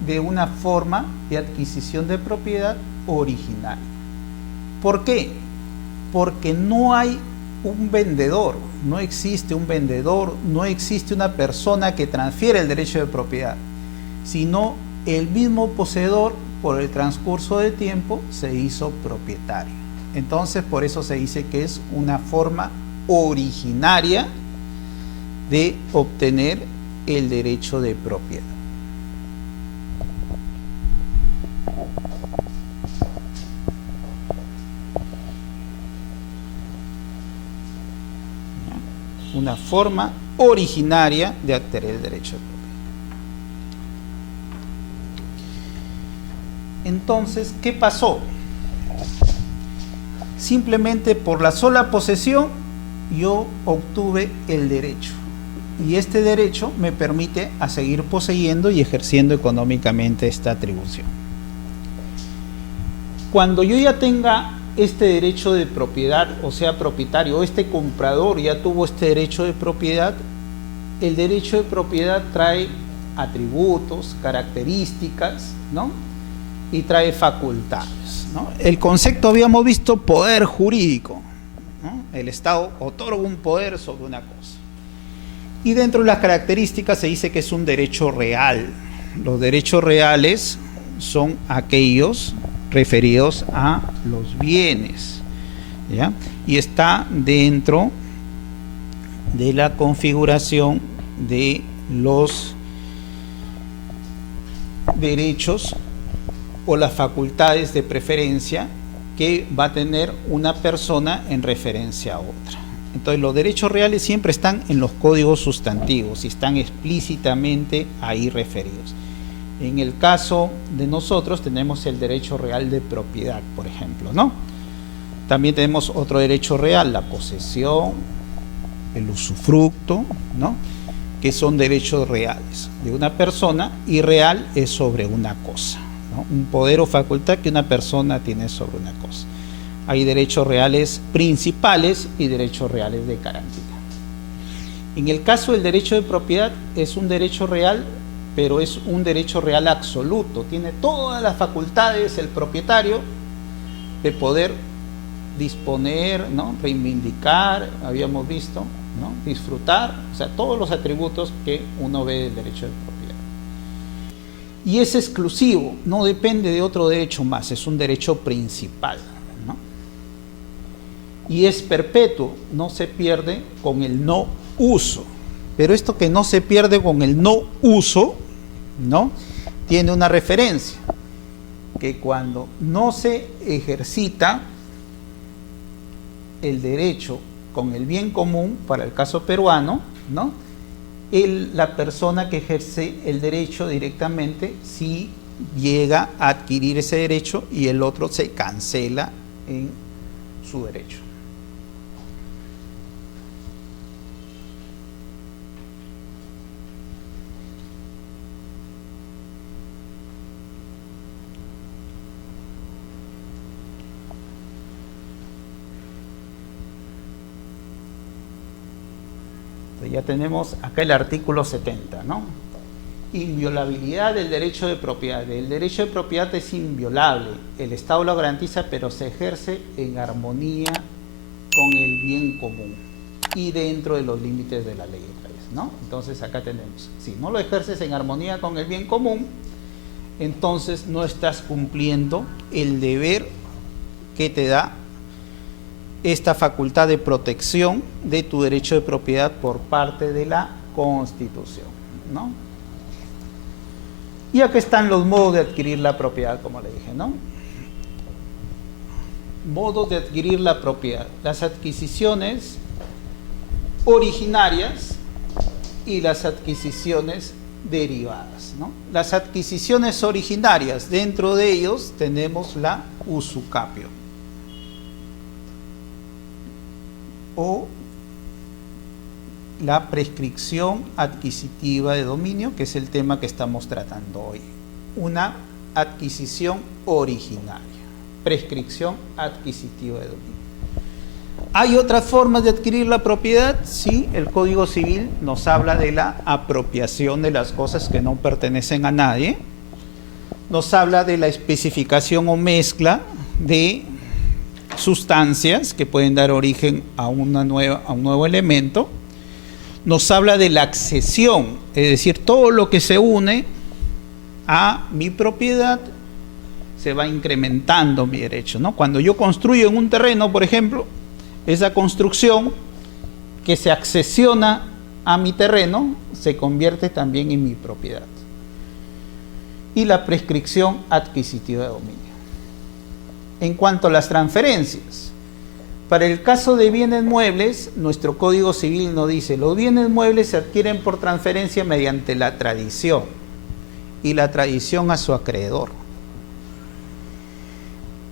de una forma de adquisición de propiedad original. ¿Por qué? Porque no hay un vendedor, no existe un vendedor, no existe una persona que transfiere el derecho de propiedad, sino el mismo poseedor, por el transcurso de tiempo, se hizo propietario. Entonces, por eso se dice que es una forma originaria de obtener el derecho de propiedad. Una forma originaria de adquirir el derecho de propiedad. Entonces, ¿qué pasó? Simplemente por la sola posesión yo obtuve el derecho. Y este derecho me permite a seguir poseyendo y ejerciendo económicamente esta atribución. Cuando yo ya tenga este derecho de propiedad, o sea, propietario, o este comprador ya tuvo este derecho de propiedad, el derecho de propiedad trae atributos, características, ¿no? Y trae facultades, ¿no? El concepto habíamos visto poder jurídico, ¿no? El Estado otorga un poder sobre una cosa. Y dentro de las características se dice que es un derecho real. Los derechos reales son aquellos referidos a los bienes, ¿ya? Y está dentro de la configuración de los derechos o las facultades de preferencia que va a tener una persona en referencia a otra. Entonces los derechos reales siempre están en los códigos sustantivos y están explícitamente ahí referidos. En el caso de nosotros tenemos el derecho real de propiedad, por ejemplo, ¿no? También tenemos otro derecho real, la posesión, el usufructo, ¿no? Que son derechos reales de una persona, y real es sobre una cosa, ¿no? Un poder o facultad que una persona tiene sobre una cosa. Hay derechos reales principales y derechos reales de garantía. En el caso del derecho de propiedad es un derecho real, pero es un derecho real absoluto. Tiene todas las facultades el propietario de poder disponer, ¿no? Reivindicar, habíamos visto, ¿no? Disfrutar, o sea, todos los atributos que uno ve del derecho de propiedad. Y es exclusivo, no depende de otro derecho más, es un derecho principal, ¿no? Y es perpetuo, no se pierde con el no uso. Pero esto que no se pierde con el no uso, ¿no?, tiene una referencia, que cuando no se ejercita el derecho con el bien común, para el caso peruano, ¿no?, la persona que ejerce el derecho directamente sí llega a adquirir ese derecho y el otro se cancela en su derecho. Ya tenemos acá el artículo 70, ¿no? Inviolabilidad del derecho de propiedad. El derecho de propiedad es inviolable. El Estado lo garantiza, pero se ejerce en armonía con el bien común y dentro de los límites de la ley otra vez, ¿no? Entonces acá tenemos, si no lo ejerces en armonía con el bien común, entonces no estás cumpliendo el deber que te da esta facultad de protección de tu derecho de propiedad por parte de la Constitución, ¿no? Y acá están los modos de adquirir la propiedad, como le dije, ¿no? Modos de adquirir la propiedad. Las adquisiciones originarias y las adquisiciones derivadas, ¿no? Las adquisiciones originarias, dentro de ellos tenemos la usucapio o la prescripción adquisitiva de dominio, que es el tema que estamos tratando hoy. Una adquisición originaria, prescripción adquisitiva de dominio. ¿Hay otras formas de adquirir la propiedad? Sí, el Código Civil nos habla de la apropiación de las cosas que no pertenecen a nadie. Nos habla de la especificación o mezcla de sustancias que pueden dar origen a un nuevo elemento. Nos habla de la accesión, es decir, todo lo que se une a mi propiedad se va incrementando mi derecho, ¿no? Cuando yo construyo en un terreno, por ejemplo, esa construcción que se accesiona a mi terreno se convierte también en mi propiedad. Y la prescripción adquisitiva de dominio. En cuanto a las transferencias, para el caso de bienes muebles, nuestro Código Civil nos dice: los bienes muebles se adquieren por transferencia mediante la tradición y la tradición a su acreedor.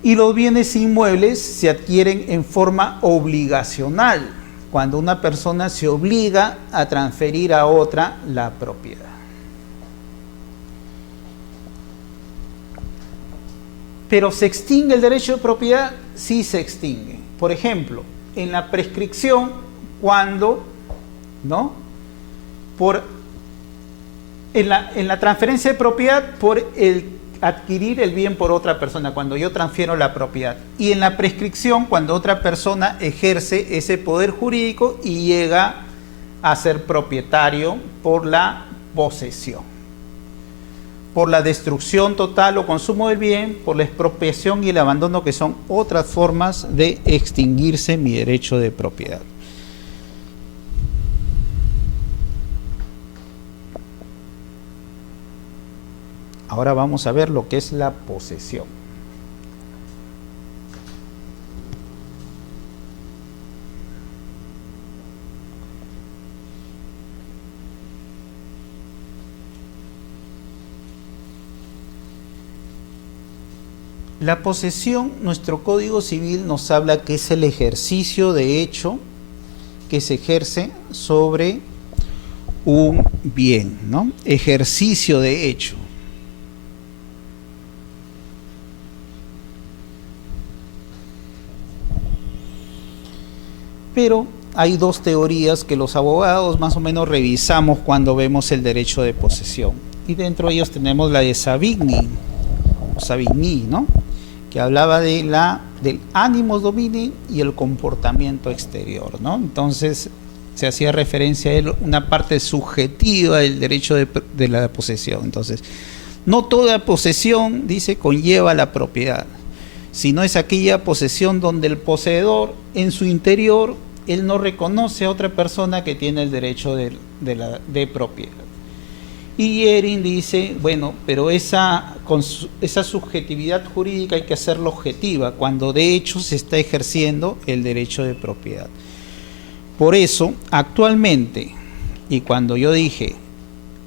Y los bienes inmuebles se adquieren en forma obligacional, cuando una persona se obliga a transferir a otra la propiedad. Pero ¿se extingue el derecho de propiedad? Sí se extingue. Por ejemplo, en la prescripción, cuando, ¿no?, en la transferencia de propiedad por el adquirir el bien por otra persona, cuando yo transfiero la propiedad. Y en la prescripción, cuando otra persona ejerce ese poder jurídico y llega a ser propietario por la posesión, por la destrucción total o consumo del bien, por la expropiación y el abandono, que son otras formas de extinguirse mi derecho de propiedad. Ahora vamos a ver lo que es la posesión. La posesión, nuestro Código Civil nos habla que es el ejercicio de hecho que se ejerce sobre un bien, ¿no? Ejercicio de hecho. Pero hay dos teorías que los abogados más o menos revisamos cuando vemos el derecho de posesión. Y dentro de ellos tenemos la de Savigny, ¿no?, que hablaba de del animus domini y el comportamiento exterior, ¿no? Entonces se hacía referencia a él, una parte subjetiva del derecho de la posesión. Entonces, No toda posesión, dice, conlleva la propiedad, sino es aquella posesión donde el poseedor en su interior, él no reconoce a otra persona que tiene el derecho de propiedad. Y Ehring dice, bueno, pero esa subjetividad jurídica hay que hacerla objetiva, cuando de hecho se está ejerciendo el derecho de propiedad. Por eso, actualmente, y cuando yo dije,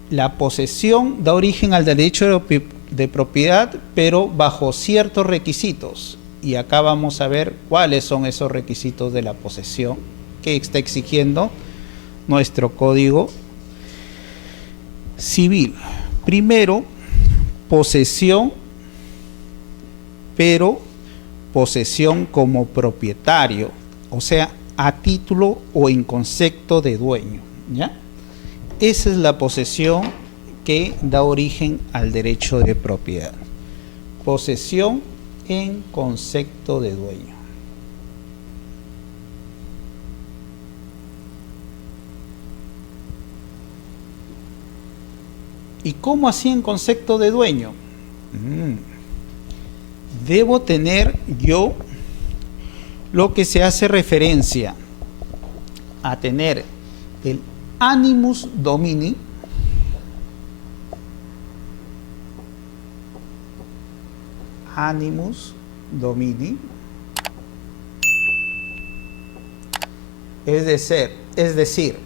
la posesión da origen al derecho de propiedad, pero bajo ciertos requisitos. Y acá vamos a ver cuáles son esos requisitos de la posesión que está exigiendo nuestro Código Civil. Primero, posesión, pero posesión como propietario, o sea, a título o en concepto de dueño, ¿ya? Esa es la posesión que da origen al derecho de propiedad. Posesión en concepto de dueño. ¿Y cómo así en concepto de dueño? Debo tener yo lo que se hace referencia a tener el animus domini, es decir,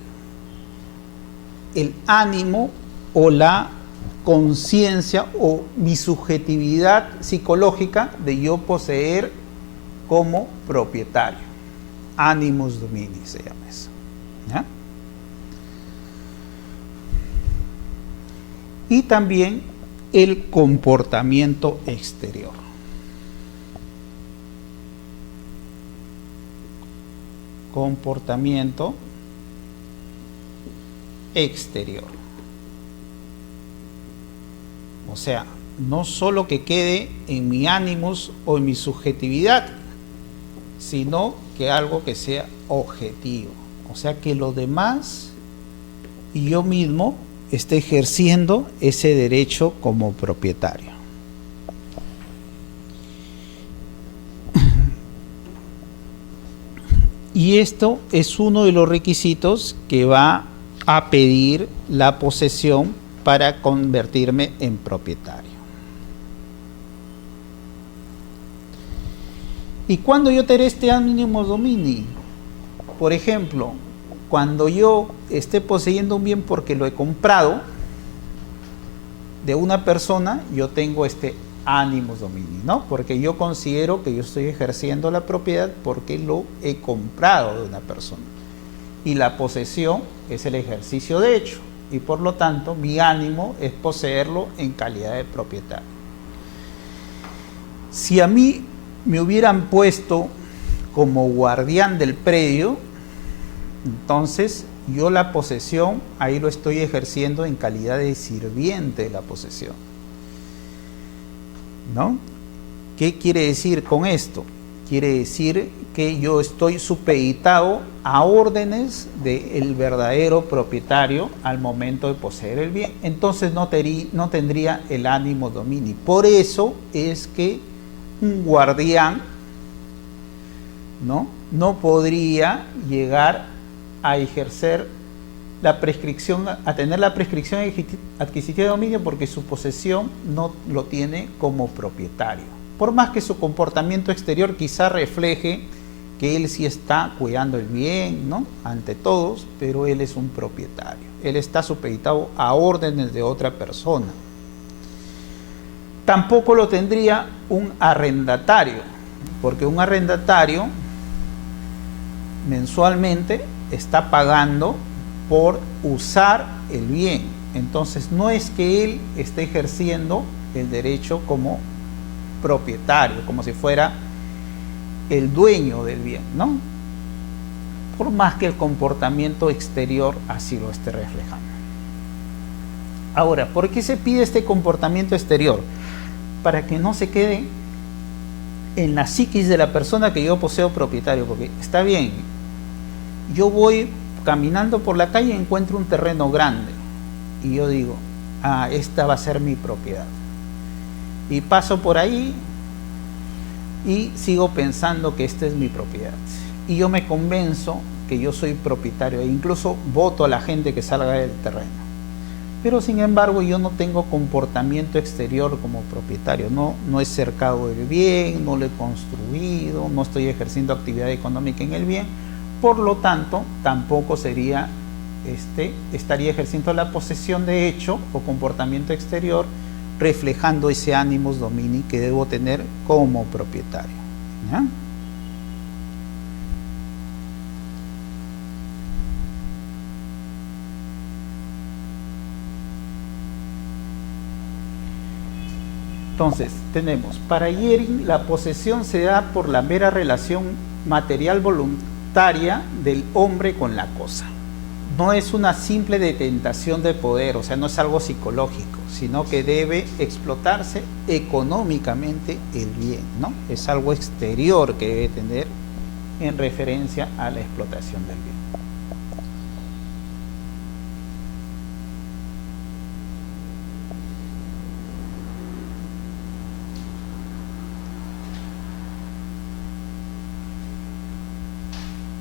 el ánimo o la conciencia o mi subjetividad psicológica de yo poseer como propietario. Animus domini se llama eso, ¿ya? Y también el comportamiento exterior. Comportamiento exterior. O sea, no solo que quede en mi ánimos o en mi subjetividad, sino que algo que sea objetivo. O sea, que lo demás y yo mismo esté ejerciendo ese derecho como propietario. Y esto es uno de los requisitos que va a pedir la posesión para convertirme en propietario. ¿Y cuando yo tendré este animus domini? Por ejemplo, cuando yo esté poseyendo un bien porque lo he comprado de una persona, yo tengo este animus domini, ¿no? Porque yo considero que yo estoy ejerciendo la propiedad porque lo he comprado de una persona. Y la posesión es el ejercicio de hecho. Y por lo tanto, mi ánimo es poseerlo en calidad de propietario. Si a mí me hubieran puesto como guardián del predio, entonces yo la posesión ahí lo estoy ejerciendo en calidad de sirviente de la posesión, ¿no? ¿Qué quiere decir con esto? Quiere decir que yo estoy supeditado a órdenes del verdadero propietario al momento de poseer el bien. Entonces no tendría el ánimo domini. Por eso es que un guardián no podría llegar a ejercer la prescripción, a tener la prescripción adquisitiva de dominio, porque su posesión no lo tiene como propietario. Por más que su comportamiento exterior quizá refleje que él sí está cuidando el bien, ¿no?, ante todos, pero él es un propietario. Él está supeditado a órdenes de otra persona. Tampoco lo tendría un arrendatario, porque un arrendatario mensualmente está pagando por usar el bien. Entonces no es que él esté ejerciendo el derecho como propietario, como si fuera el dueño del bien, ¿no? Por más que el comportamiento exterior así lo esté reflejando. Ahora, ¿por qué se pide este comportamiento exterior? Para que no se quede en la psiquis de la persona que yo poseo propietario, porque está bien, yo voy caminando por la calle y encuentro un terreno grande y yo digo, esta va a ser mi propiedad. y paso por ahí y sigo pensando que esta es mi propiedad. Y yo me convenzo que yo soy propietario e incluso voto a la gente que salga del terreno. Pero sin embargo yo no tengo comportamiento exterior como propietario, no he cercado el bien, no lo he construido, no estoy ejerciendo actividad económica en el bien, por lo tanto tampoco estaría ejerciendo la posesión de hecho o comportamiento exterior reflejando ese animus domini que debo tener como propietario, ¿ya? Entonces, tenemos, para Jhering la posesión se da por la mera relación material voluntaria del hombre con la cosa. No es una simple detentación de poder, o sea, no es algo psicológico, sino que debe explotarse económicamente el bien, ¿no? Es algo exterior que debe tener en referencia a la explotación del bien.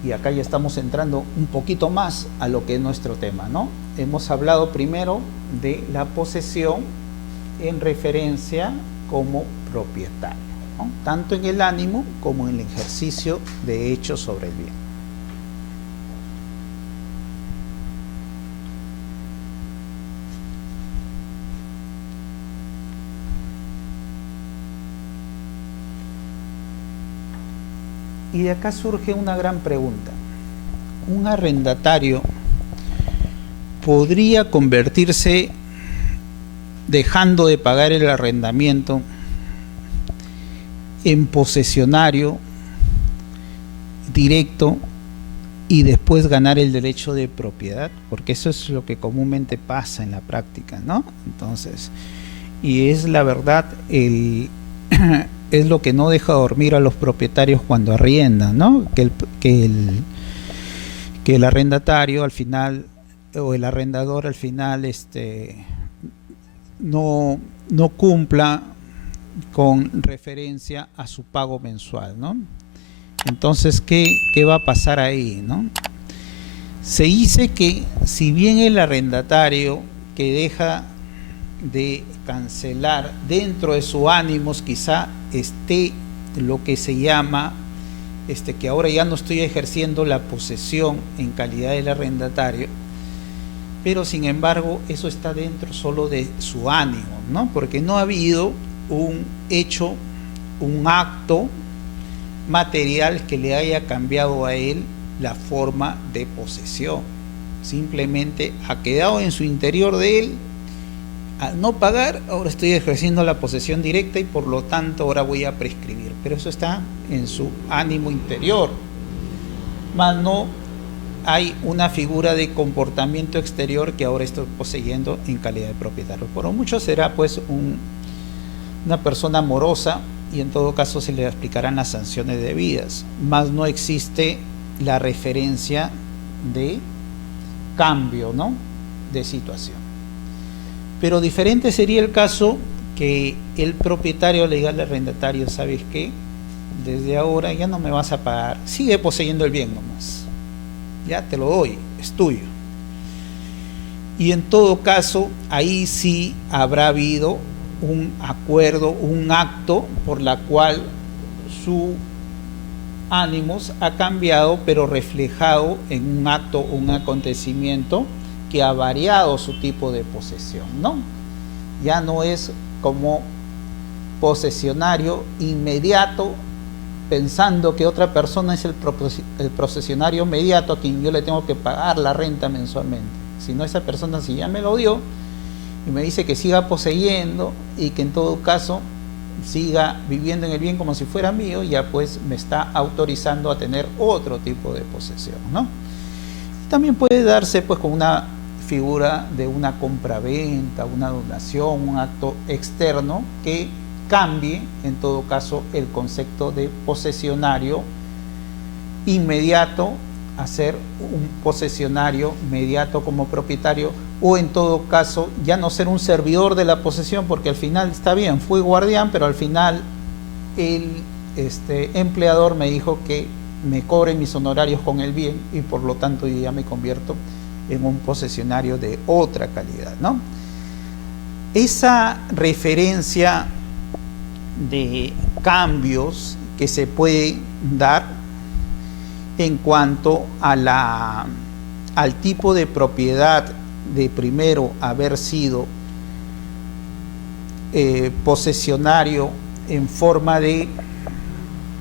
Y acá ya estamos entrando un poquito más a lo que es nuestro tema, ¿no? Hemos hablado primero de la posesión en referencia como propietario, ¿no? Tanto en el ánimo como en el ejercicio de hechos sobre el bien. Y de acá surge una gran pregunta. ¿Un arrendatario podría convertirse, dejando de pagar el arrendamiento, en posesionario directo y después ganar el derecho de propiedad? Porque eso es lo que comúnmente pasa en la práctica, ¿no? Entonces, y es la verdad, es lo que no deja dormir a los propietarios cuando arriendan, ¿no? Que el arrendatario al final, o el arrendador al final, no cumpla con referencia a su pago mensual, ¿no? Entonces, ¿qué va a pasar ahí, no? Se dice que si bien el arrendatario que deja de cancelar, dentro de su ánimos quizá esté lo que se llama que ahora ya no estoy ejerciendo la posesión en calidad del arrendatario, pero sin embargo eso está dentro solo de su ánimo, ¿no? Porque no ha habido un hecho, un acto material que le haya cambiado a él la forma de posesión. Simplemente ha quedado en su interior de él. Al no pagar, ahora estoy ejerciendo la posesión directa y por lo tanto ahora voy a prescribir. Pero eso está en su ánimo interior. Más no hay una figura de comportamiento exterior que ahora estoy poseyendo en calidad de propietario. Por mucho será pues una persona morosa y en todo caso se le aplicarán las sanciones debidas. Más no existe la referencia de cambio, ¿no?, de situación. Pero diferente sería el caso que el propietario le diga al arrendatario: ¿sabes qué? Desde ahora ya no me vas a pagar, sigue poseyendo el bien nomás, ya te lo doy, es tuyo. Y en todo caso, ahí sí habrá habido un acuerdo, un acto por la cual su ánimos ha cambiado, pero reflejado en un acto, un acontecimiento que ha variado su tipo de posesión, ¿no? Ya no es como posesionario inmediato, pensando que otra persona es el posesionario inmediato a quien yo le tengo que pagar la renta mensualmente, sino esa persona, si ya me lo dio y me dice que siga poseyendo y que en todo caso siga viviendo en el bien como si fuera mío, ya pues me está autorizando a tener otro tipo de posesión, ¿no? También puede darse pues con una figura de una compraventa, una donación, un acto externo que cambie en todo caso el concepto de posesionario inmediato a ser un posesionario inmediato como propietario o en todo caso ya no ser un servidor de la posesión, porque al final está bien, fui guardián, pero al final el empleador me dijo que me cobre mis honorarios con el bien y por lo tanto yo ya me convierto en un posesionario de otra calidad, ¿no? Esa referencia de cambios que se puede dar en cuanto a al tipo de propiedad de primero haber sido posesionario en forma de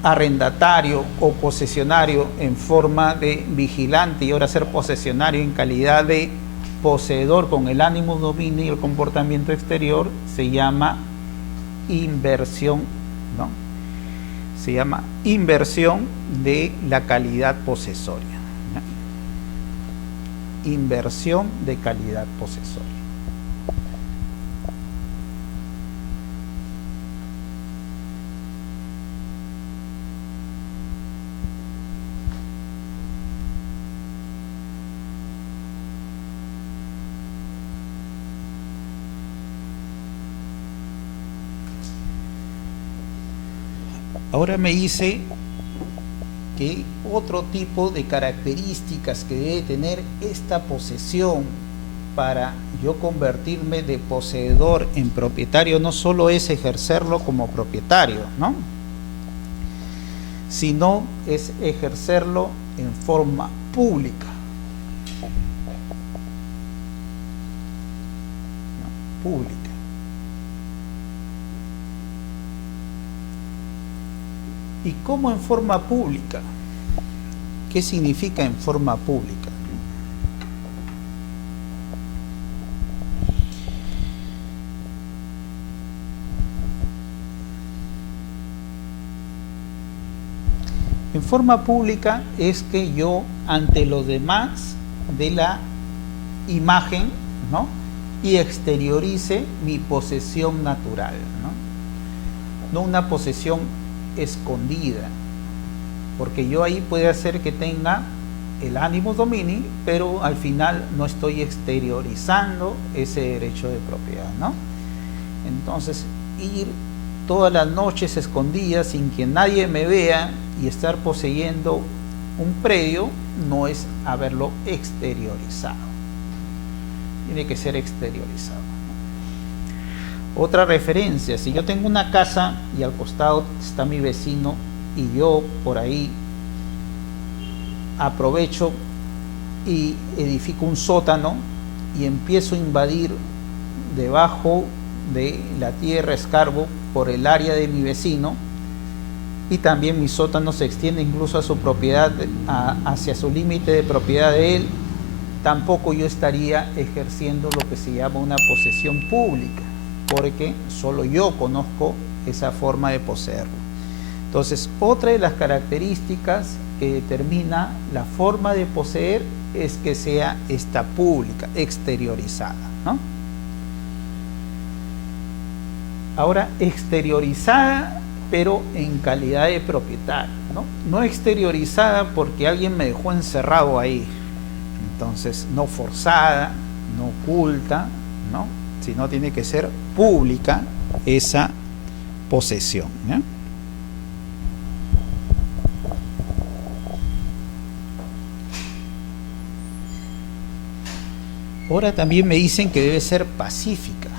arrendatario o posesionario en forma de vigilante y ahora ser posesionario en calidad de poseedor con el ánimo, dominio y el comportamiento exterior, se llama inversión, ¿no? Se llama inversión de la calidad posesoria, ¿no? Inversión de calidad posesoria. Ahora me dice que otro tipo de características que debe tener esta posesión para yo convertirme de poseedor en propietario no solo es ejercerlo como propietario, ¿no? Sino es ejercerlo en forma pública. ¿No? Pública. ¿Y cómo en forma pública? ¿Qué significa en forma pública? En forma pública es que yo ante los demás dé la imagen, ¿no? Y exteriorice mi posesión natural, ¿no? No una posesión escondida, porque yo ahí puede hacer que tenga el ánimo domini, pero al final no estoy exteriorizando ese derecho de propiedad, ¿no? Entonces, ir todas las noches escondidas sin que nadie me vea y estar poseyendo un predio no es haberlo exteriorizado. Tiene que ser exteriorizado. Otra referencia, si yo tengo una casa y al costado está mi vecino y yo por ahí aprovecho y edifico un sótano y empiezo a invadir debajo de la tierra, escarbo por el área de mi vecino y también mi sótano se extiende incluso a su propiedad, hacia su límite de propiedad de él, tampoco yo estaría ejerciendo lo que se llama una posesión pública, porque solo yo conozco esa forma de poseerlo. Entonces, otra de las características que determina la forma de poseer es que sea esta pública, exteriorizada, ¿no? Ahora, exteriorizada, pero en calidad de propietario, ¿no? No exteriorizada porque alguien me dejó encerrado ahí. Entonces, no forzada, no oculta, ¿no? Sino tiene que ser pública esa posesión, ¿no? Ahora también me dicen que debe ser pacífica.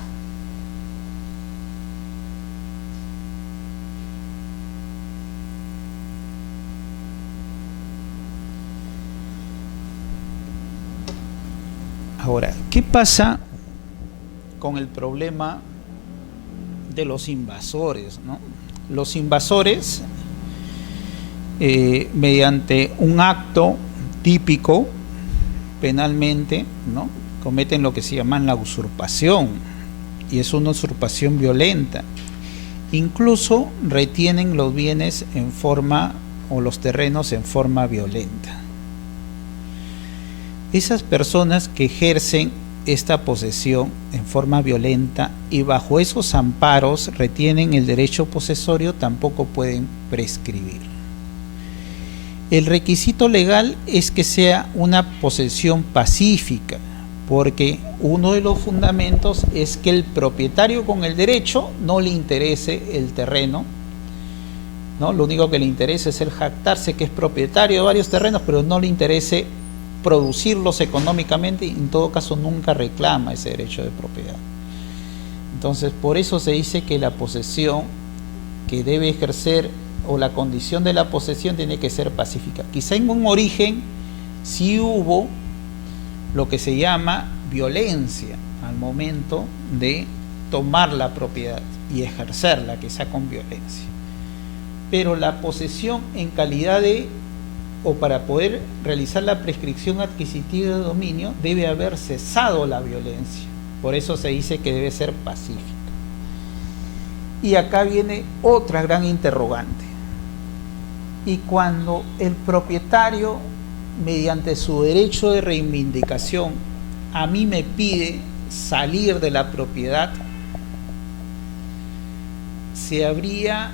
Ahora, ¿qué pasa con el problema de los invasores, ¿no? Los invasores, mediante un acto típico penalmente, ¿no?, cometen lo que se llama la usurpación, y es una usurpación violenta. Incluso retienen los bienes en forma, o los terrenos en forma violenta. Esas personas que ejercen esta posesión en forma violenta y bajo esos amparos retienen el derecho posesorio, tampoco pueden prescribir. El requisito legal es que sea una posesión pacífica, porque uno de los fundamentos es que el propietario con el derecho no le interese el terreno, ¿no? Lo único que le interesa es el jactarse que es propietario de varios terrenos, pero no le interese producirlos económicamente y en todo caso nunca reclama ese derecho de propiedad. Entonces, por eso se dice que la posesión que debe ejercer o la condición de la posesión tiene que ser pacífica. Quizá en un origen sí hubo lo que se llama violencia al momento de tomar la propiedad y ejercerla, quizá con violencia. Pero la posesión en calidad de, o para poder realizar la prescripción adquisitiva de dominio, debe haber cesado la violencia. Por eso se dice que debe ser pacífica. Y acá viene otra gran interrogante. Y cuando el propietario, mediante su derecho de reivindicación, a mí me pide salir de la propiedad, se habría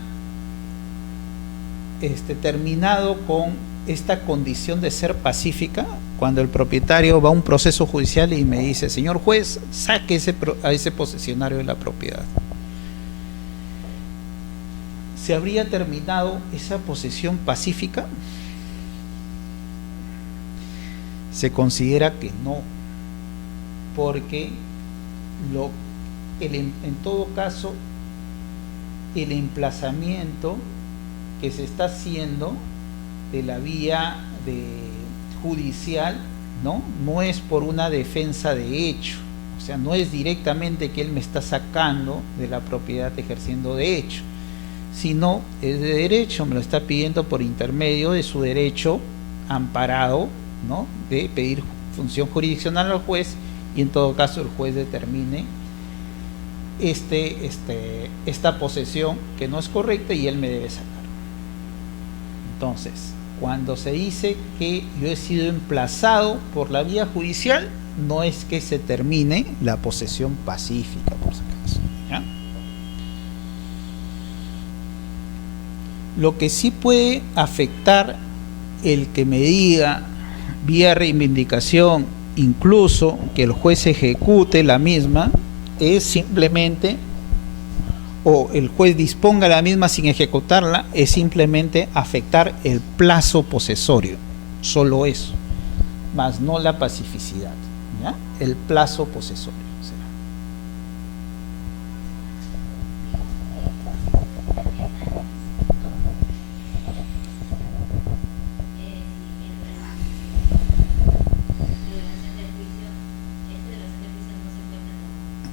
terminado con esta condición de ser pacífica cuando el propietario va a un proceso judicial y me dice: señor juez, saque a ese posesionario de la propiedad. ¿Se habría terminado esa posesión pacífica? Se considera que no, porque en todo caso el emplazamiento que se está haciendo de la vía judicial no es por una defensa de hecho, o sea, no es directamente que él me está sacando de la propiedad ejerciendo de hecho, sino es de derecho, me lo está pidiendo por intermedio de su derecho amparado, ¿no?, de pedir función jurisdiccional al juez, y en todo caso el juez determine esta posesión que no es correcta y él me debe sacar. Entonces, cuando se dice que yo he sido emplazado por la vía judicial, no es que se termine la posesión pacífica, por si acaso, ¿ya? Lo que sí puede afectar el que me diga vía reivindicación, incluso que el juez ejecute la misma, es simplemente, o el juez disponga la misma sin ejecutarla, es simplemente afectar el plazo posesorio, solo eso, más no la pacificidad, ¿ya? El plazo posesorio será.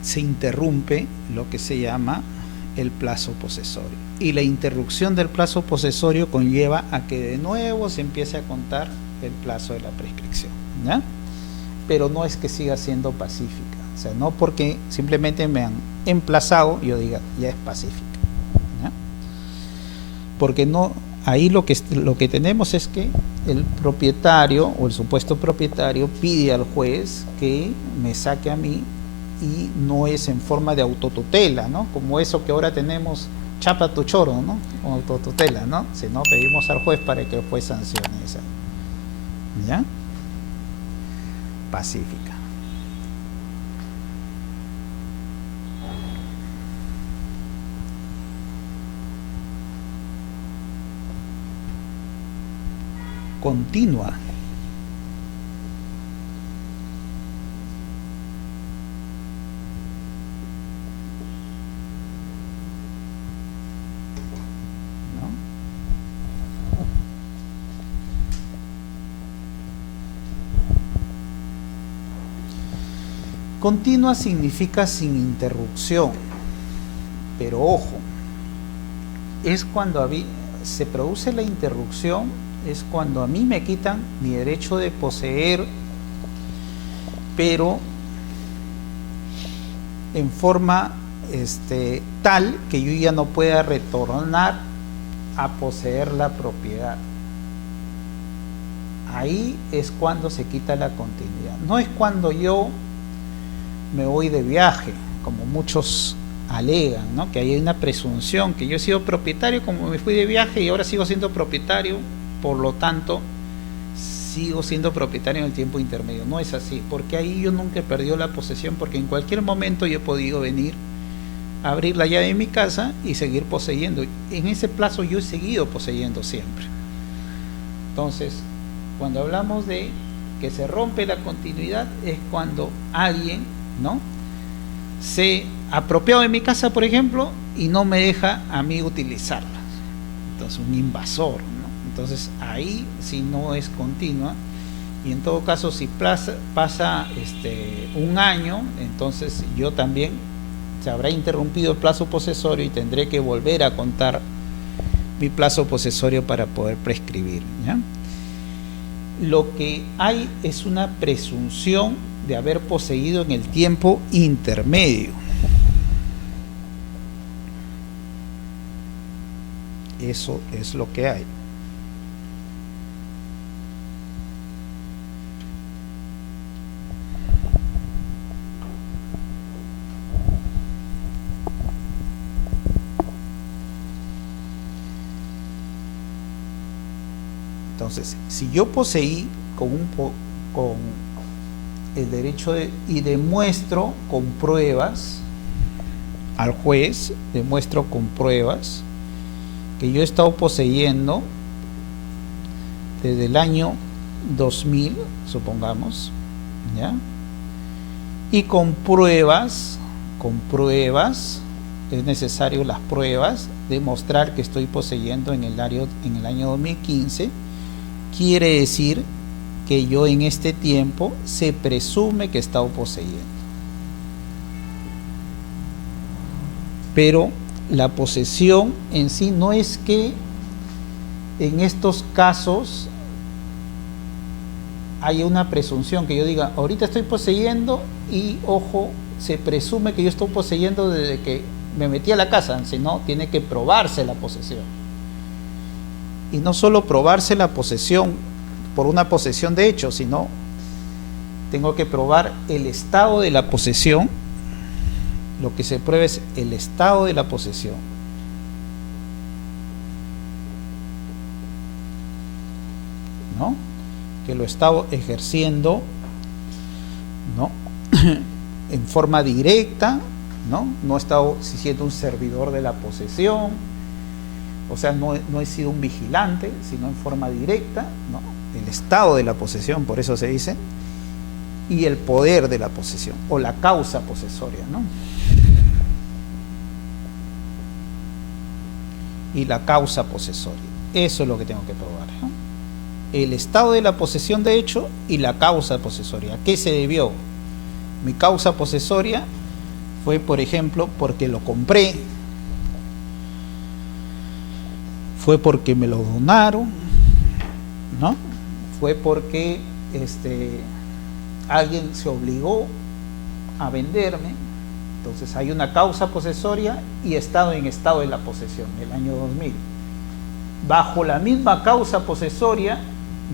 Se interrumpe lo que se llama el plazo posesorio, y la interrupción del plazo posesorio conlleva a que de nuevo se empiece a contar el plazo de la prescripción, ¿ya? Pero no es que siga siendo pacífica, o sea, no porque simplemente me han emplazado yo diga ya es pacífica, ¿ya? Porque no, ahí lo que tenemos es que el propietario o el supuesto propietario pide al juez que me saque a mí, y no es en forma de autotutela, ¿no? Como eso que ahora tenemos, chapa tu choro, ¿no? O autotutela, ¿no? Sino pedimos al juez para que el juez sancione esa, ¿ya? Pacífica. Continua. Continua significa sin interrupción, pero ojo, es cuando se produce la interrupción, es cuando a mí me quitan mi derecho de poseer, pero en forma tal que yo ya no pueda retornar a poseer la propiedad. Ahí es cuando se quita la continuidad. No es cuando yo me voy de viaje, como muchos alegan, ¿no?, que hay una presunción que yo he sido propietario como me fui de viaje y ahora sigo siendo propietario, por lo tanto, sigo siendo propietario en el tiempo intermedio. No es así, porque ahí yo nunca he perdido la posesión, porque en cualquier momento yo he podido venir a abrir la llave de mi casa y seguir poseyendo. En ese plazo yo he seguido poseyendo siempre. Entonces, cuando hablamos de que se rompe la continuidad, es cuando alguien, ¿no?, se apropiado de mi casa, por ejemplo, y no me deja a mí utilizarla. Entonces, un invasor, ¿no? Entonces, ahí sí no es continua. Y en todo caso, si pasa un año, entonces yo también se habrá interrumpido el plazo posesorio y tendré que volver a contar mi plazo posesorio para poder prescribir, ¿ya? Lo que hay es una presunción de haber poseído en el tiempo intermedio. Eso es lo que hay. Entonces, si yo poseí con el derecho y demuestro con pruebas al juez, demuestro con pruebas que yo he estado poseyendo desde el año 2000, supongamos, ¿ya? Y con pruebas, es necesario las pruebas, demostrar que estoy poseyendo en el año 2015, quiere decir que yo en este tiempo se presume que he estado poseyendo. Pero la posesión en sí no es que en estos casos haya una presunción que yo diga, ahorita estoy poseyendo y, ojo, se presume que yo estoy poseyendo desde que me metí a la casa, sino tiene que probarse la posesión. Y no solo probarse la posesión por una posesión de hecho, sino tengo que probar el estado de la posesión. Lo que se prueba es el estado de la posesión. ¿No? Que lo he estado ejerciendo, ¿no?, en forma directa, no he estado siendo un servidor de la posesión, o sea, no he sido un vigilante, sino en forma directa, ¿no? El estado de la posesión, por eso se dice, y el poder de la posesión, o la causa posesoria, ¿no? Y la causa posesoria, eso es lo que tengo que probar, ¿no? El estado de la posesión de hecho y la causa posesoria. ¿A qué se debió? Mi causa posesoria fue, por ejemplo, porque lo compré, fue porque me lo donaron, ¿no? Fue porque alguien se obligó a venderme. Entonces hay una causa posesoria y estado de la posesión, el año 2000. Bajo la misma causa posesoria,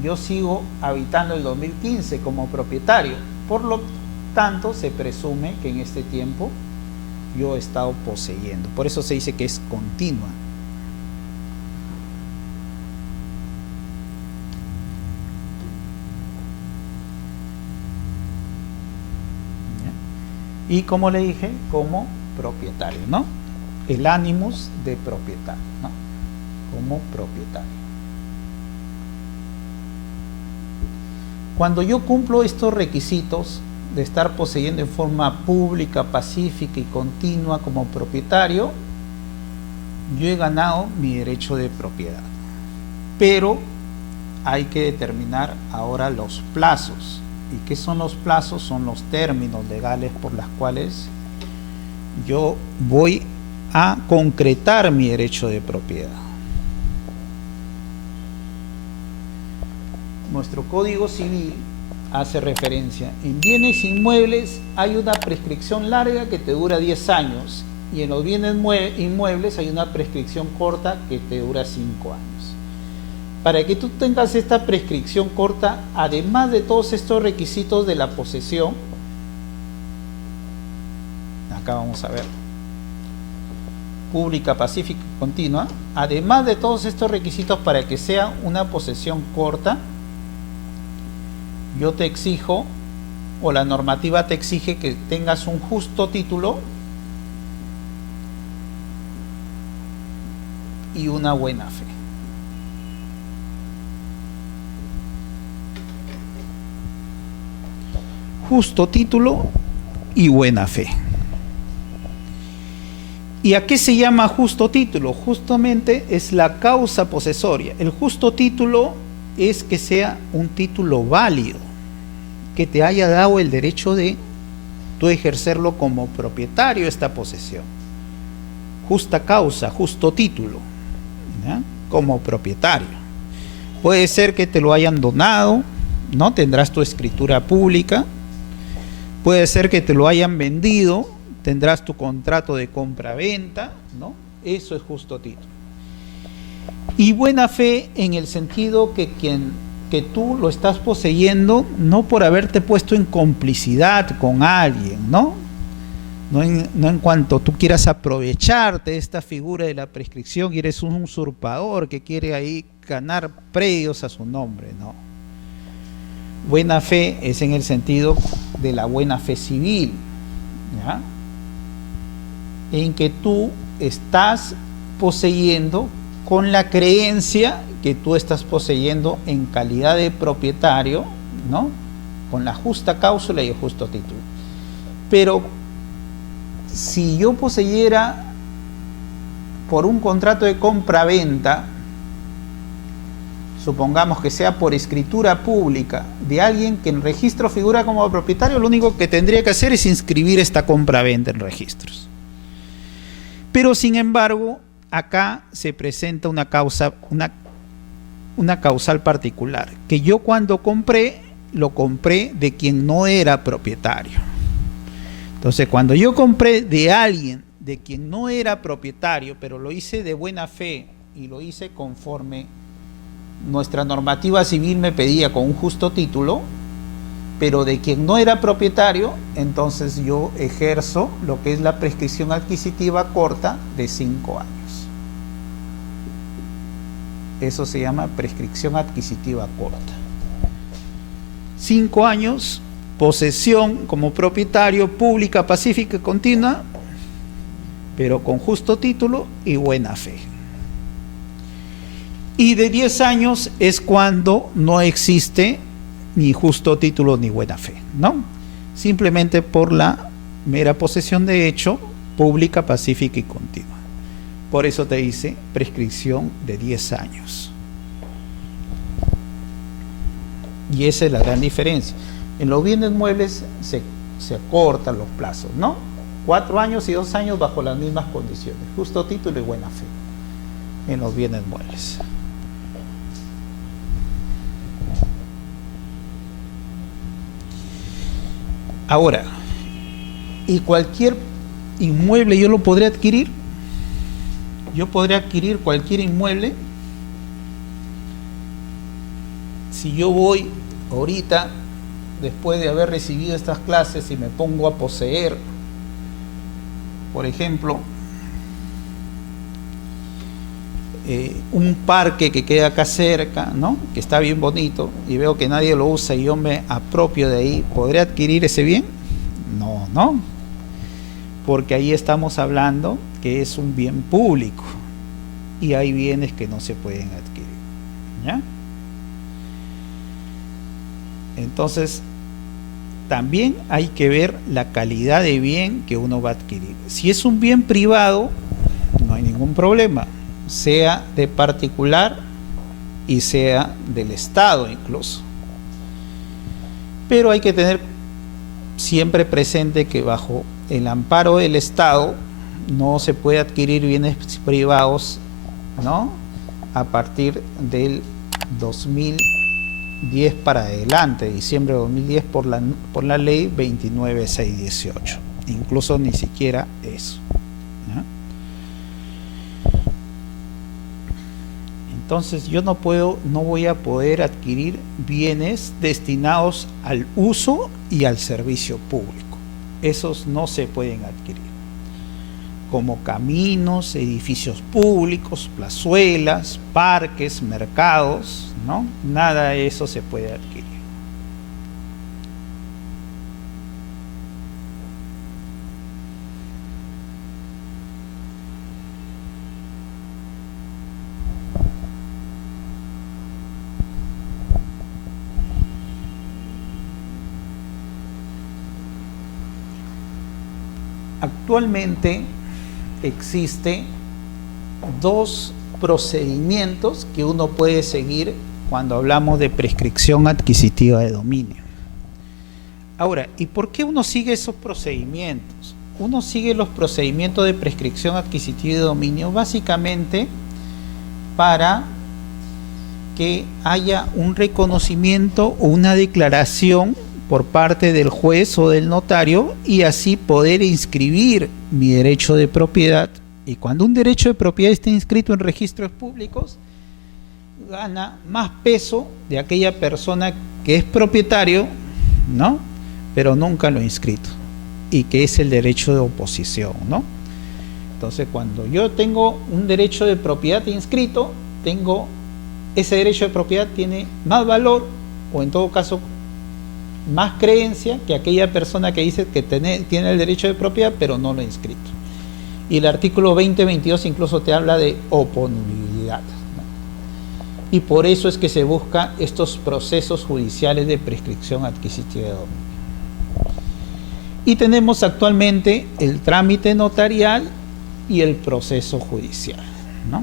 yo sigo habitando el 2015 como propietario. Por lo tanto, se presume que en este tiempo yo he estado poseyendo. Por eso se dice que es continua. Y como le dije, como propietario, ¿no? El animus de propietario, ¿no? Como propietario. Cuando yo cumplo estos requisitos de estar poseyendo en forma pública, pacífica y continua como propietario, yo he ganado mi derecho de propiedad. Pero hay que determinar ahora los plazos. ¿Y qué son los plazos? Son los términos legales por los cuales yo voy a concretar mi derecho de propiedad. Nuestro Código Civil hace referencia, en bienes inmuebles hay una prescripción larga que te dura 10 años y en los bienes inmuebles hay una prescripción corta que te dura 5 años. Para que tú tengas esta prescripción corta, además de todos estos requisitos de la posesión, acá vamos a ver, pública, pacífica y continua, además de todos estos requisitos para que sea una posesión corta, yo te exijo, o la normativa te exige que tengas un justo título y una buena fe. Justo título y buena fe. ¿Y a qué se llama justo título? Justamente es la causa posesoria. El justo título es que sea un título válido, que te haya dado el derecho de tú ejercerlo como propietario de esta posesión. Justa causa, justo título, ¿ya? Como propietario. Puede ser que te lo hayan donado, ¿no? Tendrás tu escritura pública. Puede ser que te lo hayan vendido, tendrás tu contrato de compra-venta, ¿no? Eso es justo título. Y buena fe en el sentido que tú lo estás poseyendo no por haberte puesto en complicidad con alguien, ¿no? No en cuanto tú quieras aprovecharte de esta figura de la prescripción y eres un usurpador que quiere ahí ganar predios a su nombre, no. Buena fe es en el sentido de la buena fe civil, ¿ya? En que tú estás poseyendo con la creencia que tú estás poseyendo en calidad de propietario, ¿no? Con la justa cláusula y el justo título. Pero si yo poseyera por un contrato de compra-venta, supongamos que sea por escritura pública de alguien que en registro figura como propietario, lo único que tendría que hacer es inscribir esta compra-venta en registros. Pero sin embargo, acá se presenta una causal particular, que yo cuando compré, lo compré de quien no era propietario. Entonces, cuando yo compré de alguien de quien no era propietario, pero lo hice de buena fe y lo hice conforme nuestra normativa civil me pedía con un justo título, pero de quien no era propietario, entonces yo ejerzo lo que es la prescripción adquisitiva corta de 5 años. Eso se llama prescripción adquisitiva corta. 5 años, posesión como propietario, pública, pacífica y continua, pero con justo título y buena fe. Y de 10 años es cuando no existe ni justo título ni buena fe, ¿no? Simplemente por la mera posesión de hecho, pública, pacífica y continua. Por eso te dice prescripción de 10 años. Y esa es la gran diferencia. En los bienes muebles se acortan los plazos, ¿no? 4 años y 2 años bajo las mismas condiciones. Justo título y buena fe en los bienes muebles. Ahora, ¿y cualquier inmueble yo lo podré adquirir? Yo podré adquirir cualquier inmueble. Si yo voy ahorita, después de haber recibido estas clases, y me pongo a poseer, por ejemplo, un parque que queda acá cerca, ¿no? Que está bien bonito, y veo que nadie lo usa y yo me apropio de ahí, ¿podré adquirir ese bien? No, no, porque ahí estamos hablando que es un bien público y hay bienes que no se pueden adquirir, ¿ya? Entonces, también hay que ver la calidad de bien que uno va a adquirir. Si es un bien privado, no hay ningún problema, sea de particular y sea del Estado incluso. Pero hay que tener siempre presente que bajo el amparo del Estado no se puede adquirir bienes privados, ¿no? A partir del 2010 para adelante, diciembre de 2010, por la ley 29618. Incluso ni siquiera eso, ¿no? Entonces yo no voy a poder adquirir bienes destinados al uso y al servicio público. Esos no se pueden adquirir, como caminos, edificios públicos, plazuelas, parques, mercados, ¿no? Nada de eso se puede adquirir. Actualmente existe dos procedimientos que uno puede seguir cuando hablamos de prescripción adquisitiva de dominio. Ahora, ¿y por qué uno sigue esos procedimientos? Uno sigue los procedimientos de prescripción adquisitiva de dominio básicamente para que haya un reconocimiento o una declaración por parte del juez o del notario y así poder inscribir mi derecho de propiedad. Y cuando un derecho de propiedad está inscrito en registros públicos, gana más peso de aquella persona que es propietario, ¿no?, pero nunca lo ha inscrito, y que es el derecho de oposición, ¿no? Entonces, cuando yo tengo un derecho de propiedad inscrito, ese derecho de propiedad tiene más valor, o en todo caso, más creencia que aquella persona que dice que tiene el derecho de propiedad, pero no lo ha inscrito. Y el artículo 2022 incluso te habla de oponibilidad, ¿no? Y por eso es que se busca estos procesos judiciales de prescripción adquisitiva de dominio. Y tenemos actualmente el trámite notarial y el proceso judicial, ¿no?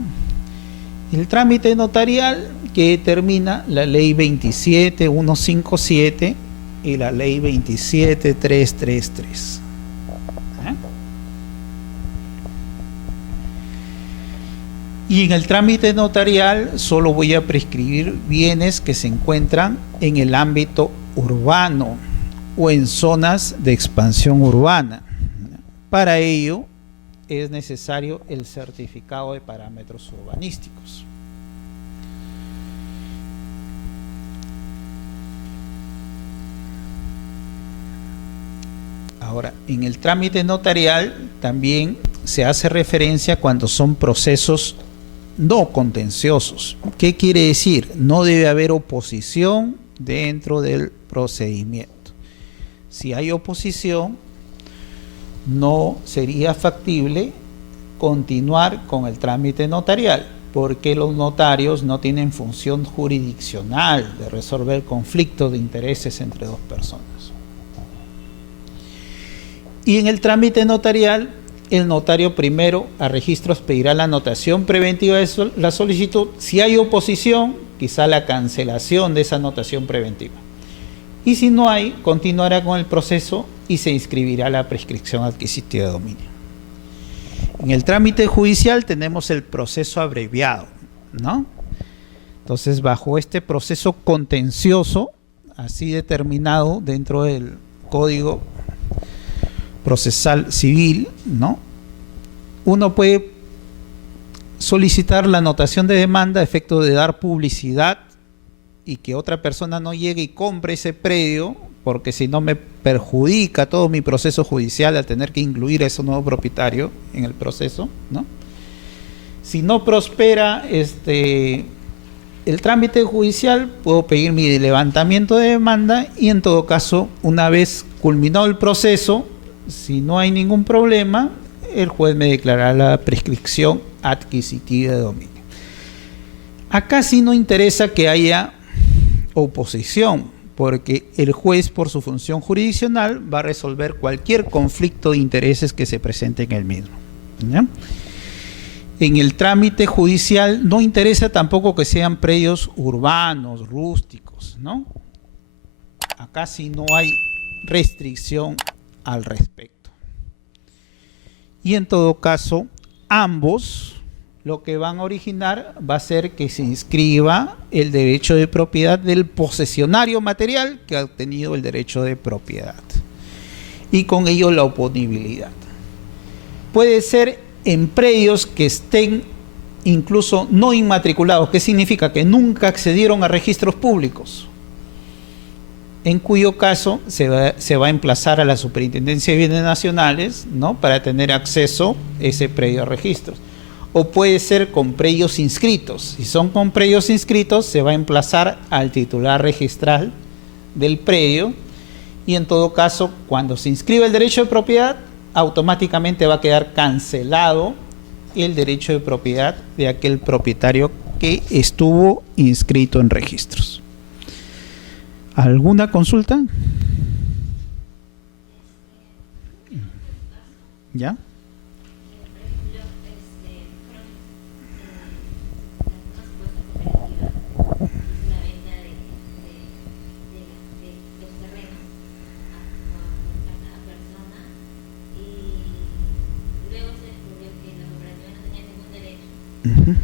El trámite notarial que determina la ley 27157 y la ley 27333. Y en el trámite notarial solo voy a prescribir bienes que se encuentran en el ámbito urbano o en zonas de expansión urbana. Para ello es necesario el certificado de parámetros urbanísticos. Ahora, en el trámite notarial también se hace referencia cuando son procesos no contenciosos. ¿Qué quiere decir? No debe haber oposición dentro del procedimiento. Si hay oposición, no sería factible continuar con el trámite notarial, porque los notarios no tienen función jurisdiccional de resolver conflictos de intereses entre dos personas. Y en el trámite notarial, el notario primero a registros pedirá la anotación preventiva de la solicitud. Si hay oposición, quizá la cancelación de esa anotación preventiva. Y si no hay, continuará con el proceso y se inscribirá la prescripción adquisitiva de dominio. En el trámite judicial tenemos el proceso abreviado, ¿no? Entonces, bajo este proceso contencioso, así determinado dentro del Código Procesal Civil, ¿no?, uno puede solicitar la anotación de demanda a efecto de dar publicidad y que otra persona no llegue y compre ese predio, porque si no me perjudica todo mi proceso judicial al tener que incluir a ese nuevo propietario en el proceso, ¿no? Si no prospera el trámite judicial, puedo pedir mi levantamiento de demanda y en todo caso, una vez culminado el proceso, si no hay ningún problema, el juez me declarará la prescripción adquisitiva de dominio. Acá sí no interesa que haya oposición, porque el juez, por su función jurisdiccional, va a resolver cualquier conflicto de intereses que se presente en el mismo, ¿ya? En el trámite judicial no interesa tampoco que sean predios urbanos, rústicos, ¿no? Acá sí no hay restricción al respecto. Y en todo caso, ambos lo que van a originar va a ser que se inscriba el derecho de propiedad del posesionario material que ha obtenido el derecho de propiedad, y con ello la oponibilidad. Puede ser en predios que estén incluso no inmatriculados. ¿Qué significa? Que nunca accedieron a registros públicos, en cuyo caso se va a emplazar a la Superintendencia de Bienes Nacionales, ¿no?, para tener acceso a ese predio a registros. O puede ser con predios inscritos. Si son con predios inscritos, se va a emplazar al titular registral del predio, y en todo caso, cuando se inscribe el derecho de propiedad, automáticamente va a quedar cancelado el derecho de propiedad de aquel propietario que estuvo inscrito en registros. ¿Alguna consulta? ¿Ya? Uh-huh.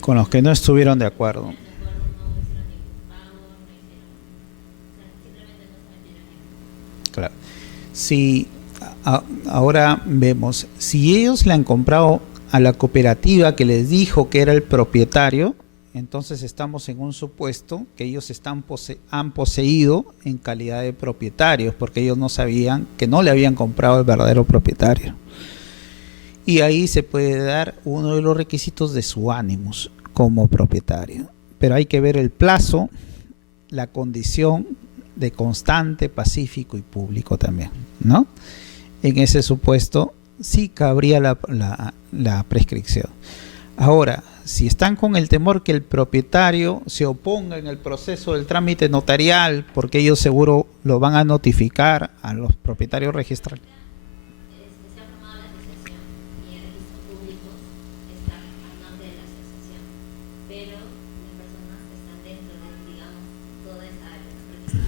Con los que no estuvieron de acuerdo. Claro. Si ahora vemos, si ellos le han comprado a la cooperativa que les dijo que era el propietario, entonces estamos en un supuesto que ellos han poseído en calidad de propietarios, porque ellos no sabían que no le habían comprado el verdadero propietario. Y ahí se puede dar uno de los requisitos de su ánimos como propietario. Pero hay que ver el plazo, la condición de constante, pacífico y público también, ¿no? En ese supuesto sí cabría la prescripción. Ahora, si están con el temor que el propietario se oponga en el proceso del trámite notarial, porque ellos seguro lo van a notificar a los propietarios registrales.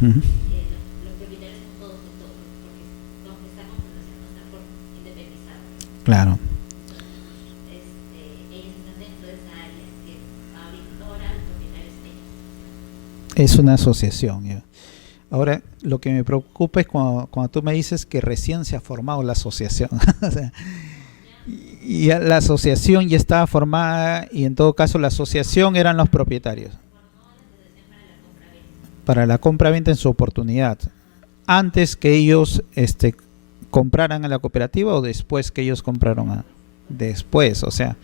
Uh-huh. Los propietarios son todos de todos, porque aunque está con fundación no está por independizado. Claro. Ellos están dentro de esa área que ahora el propietario es ellos. Es una asociación. ¿Ya? Ahora, lo que me preocupa es cuando tú me dices que recién se ha formado la asociación. O sea, y la asociación ya estaba formada y en todo caso la asociación eran los propietarios. Para la compra-venta en su oportunidad, antes que ellos compraran a la cooperativa o después que ellos compraron después, o sea.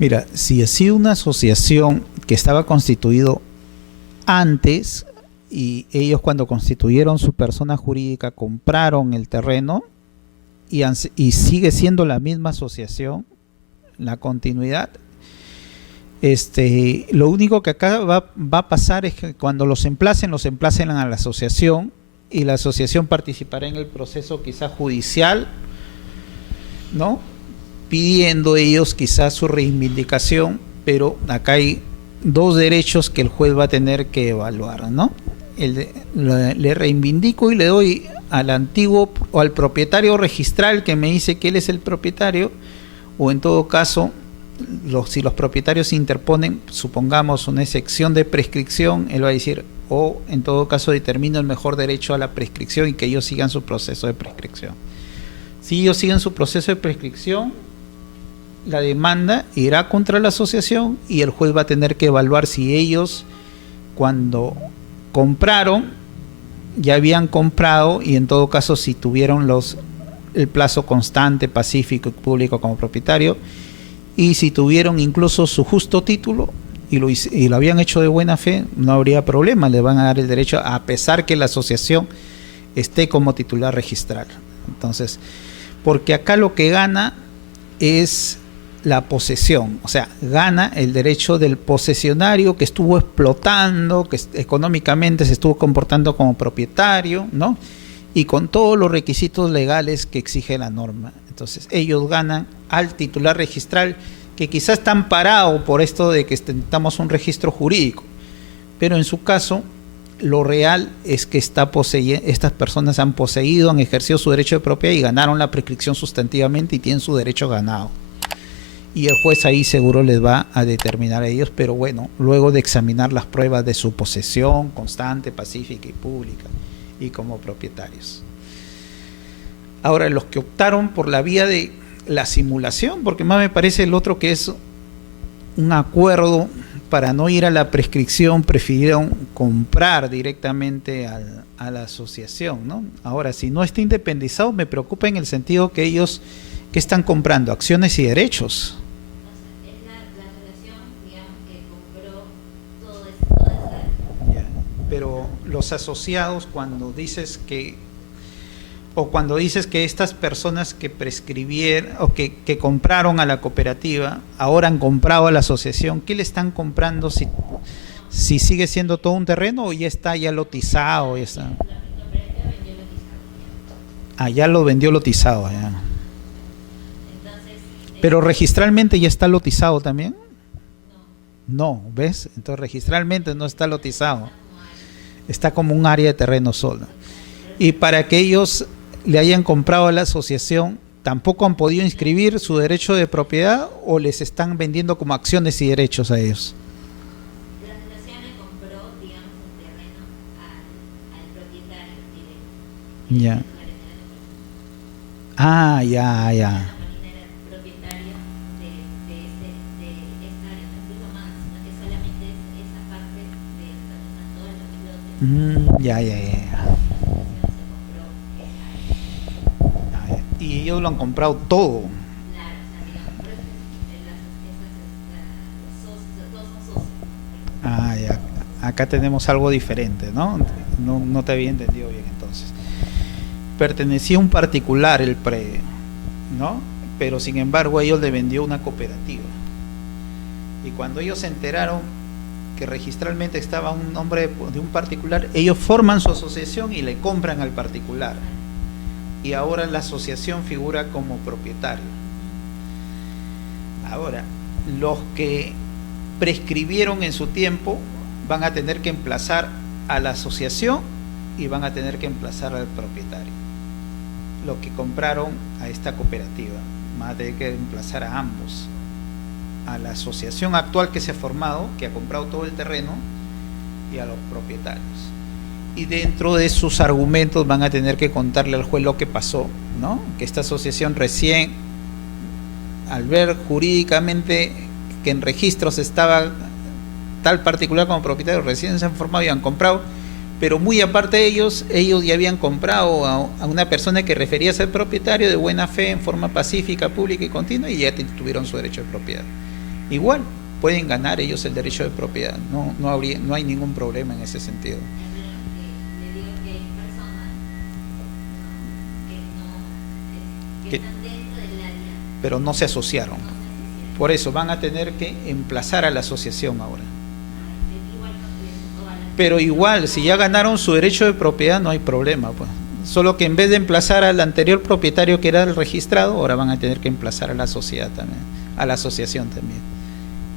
Mira, si ha sido una asociación que estaba constituido antes y ellos cuando constituyeron su persona jurídica compraron el terreno y sigue siendo la misma asociación, la continuidad, lo único que acá va a pasar es que cuando los emplacen a la asociación y la asociación participará en el proceso quizás judicial, ¿no? Pidiendo ellos quizás su reivindicación, pero acá hay dos derechos que el juez va a tener que evaluar, ¿no? Le reivindico y le doy al antiguo o al propietario registral que me dice que él es el propietario, o en todo caso, si los propietarios interponen, supongamos una excepción de prescripción, él va a decir, o en todo caso determino el mejor derecho a la prescripción y que ellos sigan su proceso de prescripción. Si ellos siguen su proceso de prescripción, la demanda irá contra la asociación y el juez va a tener que evaluar si ellos, cuando compraron, ya habían comprado y en todo caso si tuvieron el plazo constante, pacífico y público como propietario, y si tuvieron incluso su justo título y lo habían hecho de buena fe, no habría problema, le van a dar el derecho a pesar que la asociación esté como titular registral. Entonces, porque acá lo que gana es la posesión, o sea, gana el derecho del posesionario que estuvo explotando, que económicamente se estuvo comportando como propietario, ¿no? Y con todos los requisitos legales que exige la norma. Entonces, ellos ganan al titular registral, que quizás está amparado por esto de que necesitamos un registro jurídico, pero en su caso, lo real es que estas personas han poseído, han ejercido su derecho de propiedad y ganaron la prescripción sustantivamente y tienen su derecho ganado. Y el juez ahí seguro les va a determinar a ellos, pero bueno, luego de examinar las pruebas de su posesión constante, pacífica y pública, y como propietarios. Ahora, los que optaron por la vía de la simulación, porque más me parece el otro que es un acuerdo para no ir a la prescripción, prefirieron comprar directamente a la asociación, ¿no? Ahora, si no está independizado, me preocupa en el sentido que ellos, ¿qué están comprando? Acciones y derechos. Es la asociación, digamos, que compró toda esa... Ya. Pero los asociados, cuando dices que estas personas que prescribieron o que compraron a la cooperativa, ahora han comprado a la asociación, ¿qué le están comprando si sigue siendo todo un terreno o ya está ya lotizado? Ya está. La cooperativa vendió lotizado. Ah, ya lo vendió lotizado. Ya. Entonces... Pero registralmente ya está lotizado también. No, ¿ves? Entonces registralmente no está lotizado. Está como un área de terreno solo. Y para que ellos le hayan comprado a la asociación, ¿tampoco han podido inscribir su derecho de propiedad o les están vendiendo como acciones y derechos a ellos? La asociación le compró, digamos, un terreno al propietario directo. Ya. Ah, ya. Marina era el propietario de esta área, no incluso más, sino que solamente es esa parte de todos los lotes. Ya. Y ellos lo han comprado todo. Claro, o sea, digamos, por eso los dos son socios. Ah, ya. Acá tenemos algo diferente, ¿no? No te había entendido bien entonces. Pertenecía a un particular el predio, ¿no? Pero sin embargo ellos le vendió una cooperativa. Y cuando ellos se enteraron que registralmente estaba un nombre de un particular, ellos forman su asociación y le compran al particular. Y ahora la asociación figura como propietario. Ahora, los que prescribieron en su tiempo van a tener que emplazar a la asociación y van a tener que emplazar al propietario. Los que compraron a esta cooperativa van a tener que emplazar a ambos, a la asociación actual que se ha formado, que ha comprado todo el terreno, y a los propietarios. Y dentro de sus argumentos van a tener que contarle al juez lo que pasó, ¿no? Que esta asociación recién, al ver jurídicamente que en registros estaba tal particular como propietario, recién se han formado y han comprado, pero muy aparte de ellos ya habían comprado a una persona que refería a ser propietario de buena fe, en forma pacífica, pública y continua, y ya tuvieron su derecho de propiedad. Igual pueden ganar ellos el derecho de propiedad, no hay ningún problema en ese sentido. Le digo que hay personas que están dentro del área, pero no se asociaron. Por eso van a tener que emplazar a la asociación ahora. Pero igual, si ya ganaron su derecho de propiedad, no hay problema, pues. Solo que en vez de emplazar al anterior propietario que era el registrado, ahora van a tener que emplazar a la sociedad también, a la asociación también.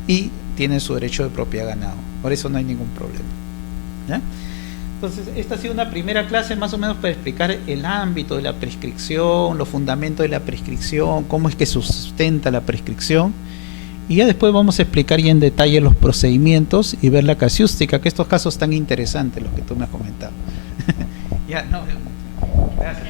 Y tienen su derecho de propiedad ganado. Por eso no hay ningún problema. ¿Ya? Entonces, esta ha sido una primera clase más o menos para explicar el ámbito de la prescripción, los fundamentos de la prescripción, cómo es que sustenta la prescripción. Y ya después vamos a explicar ya en detalle los procedimientos y ver la casuística, que estos casos tan interesantes, los que tú me has comentado. Ya, no, gracias.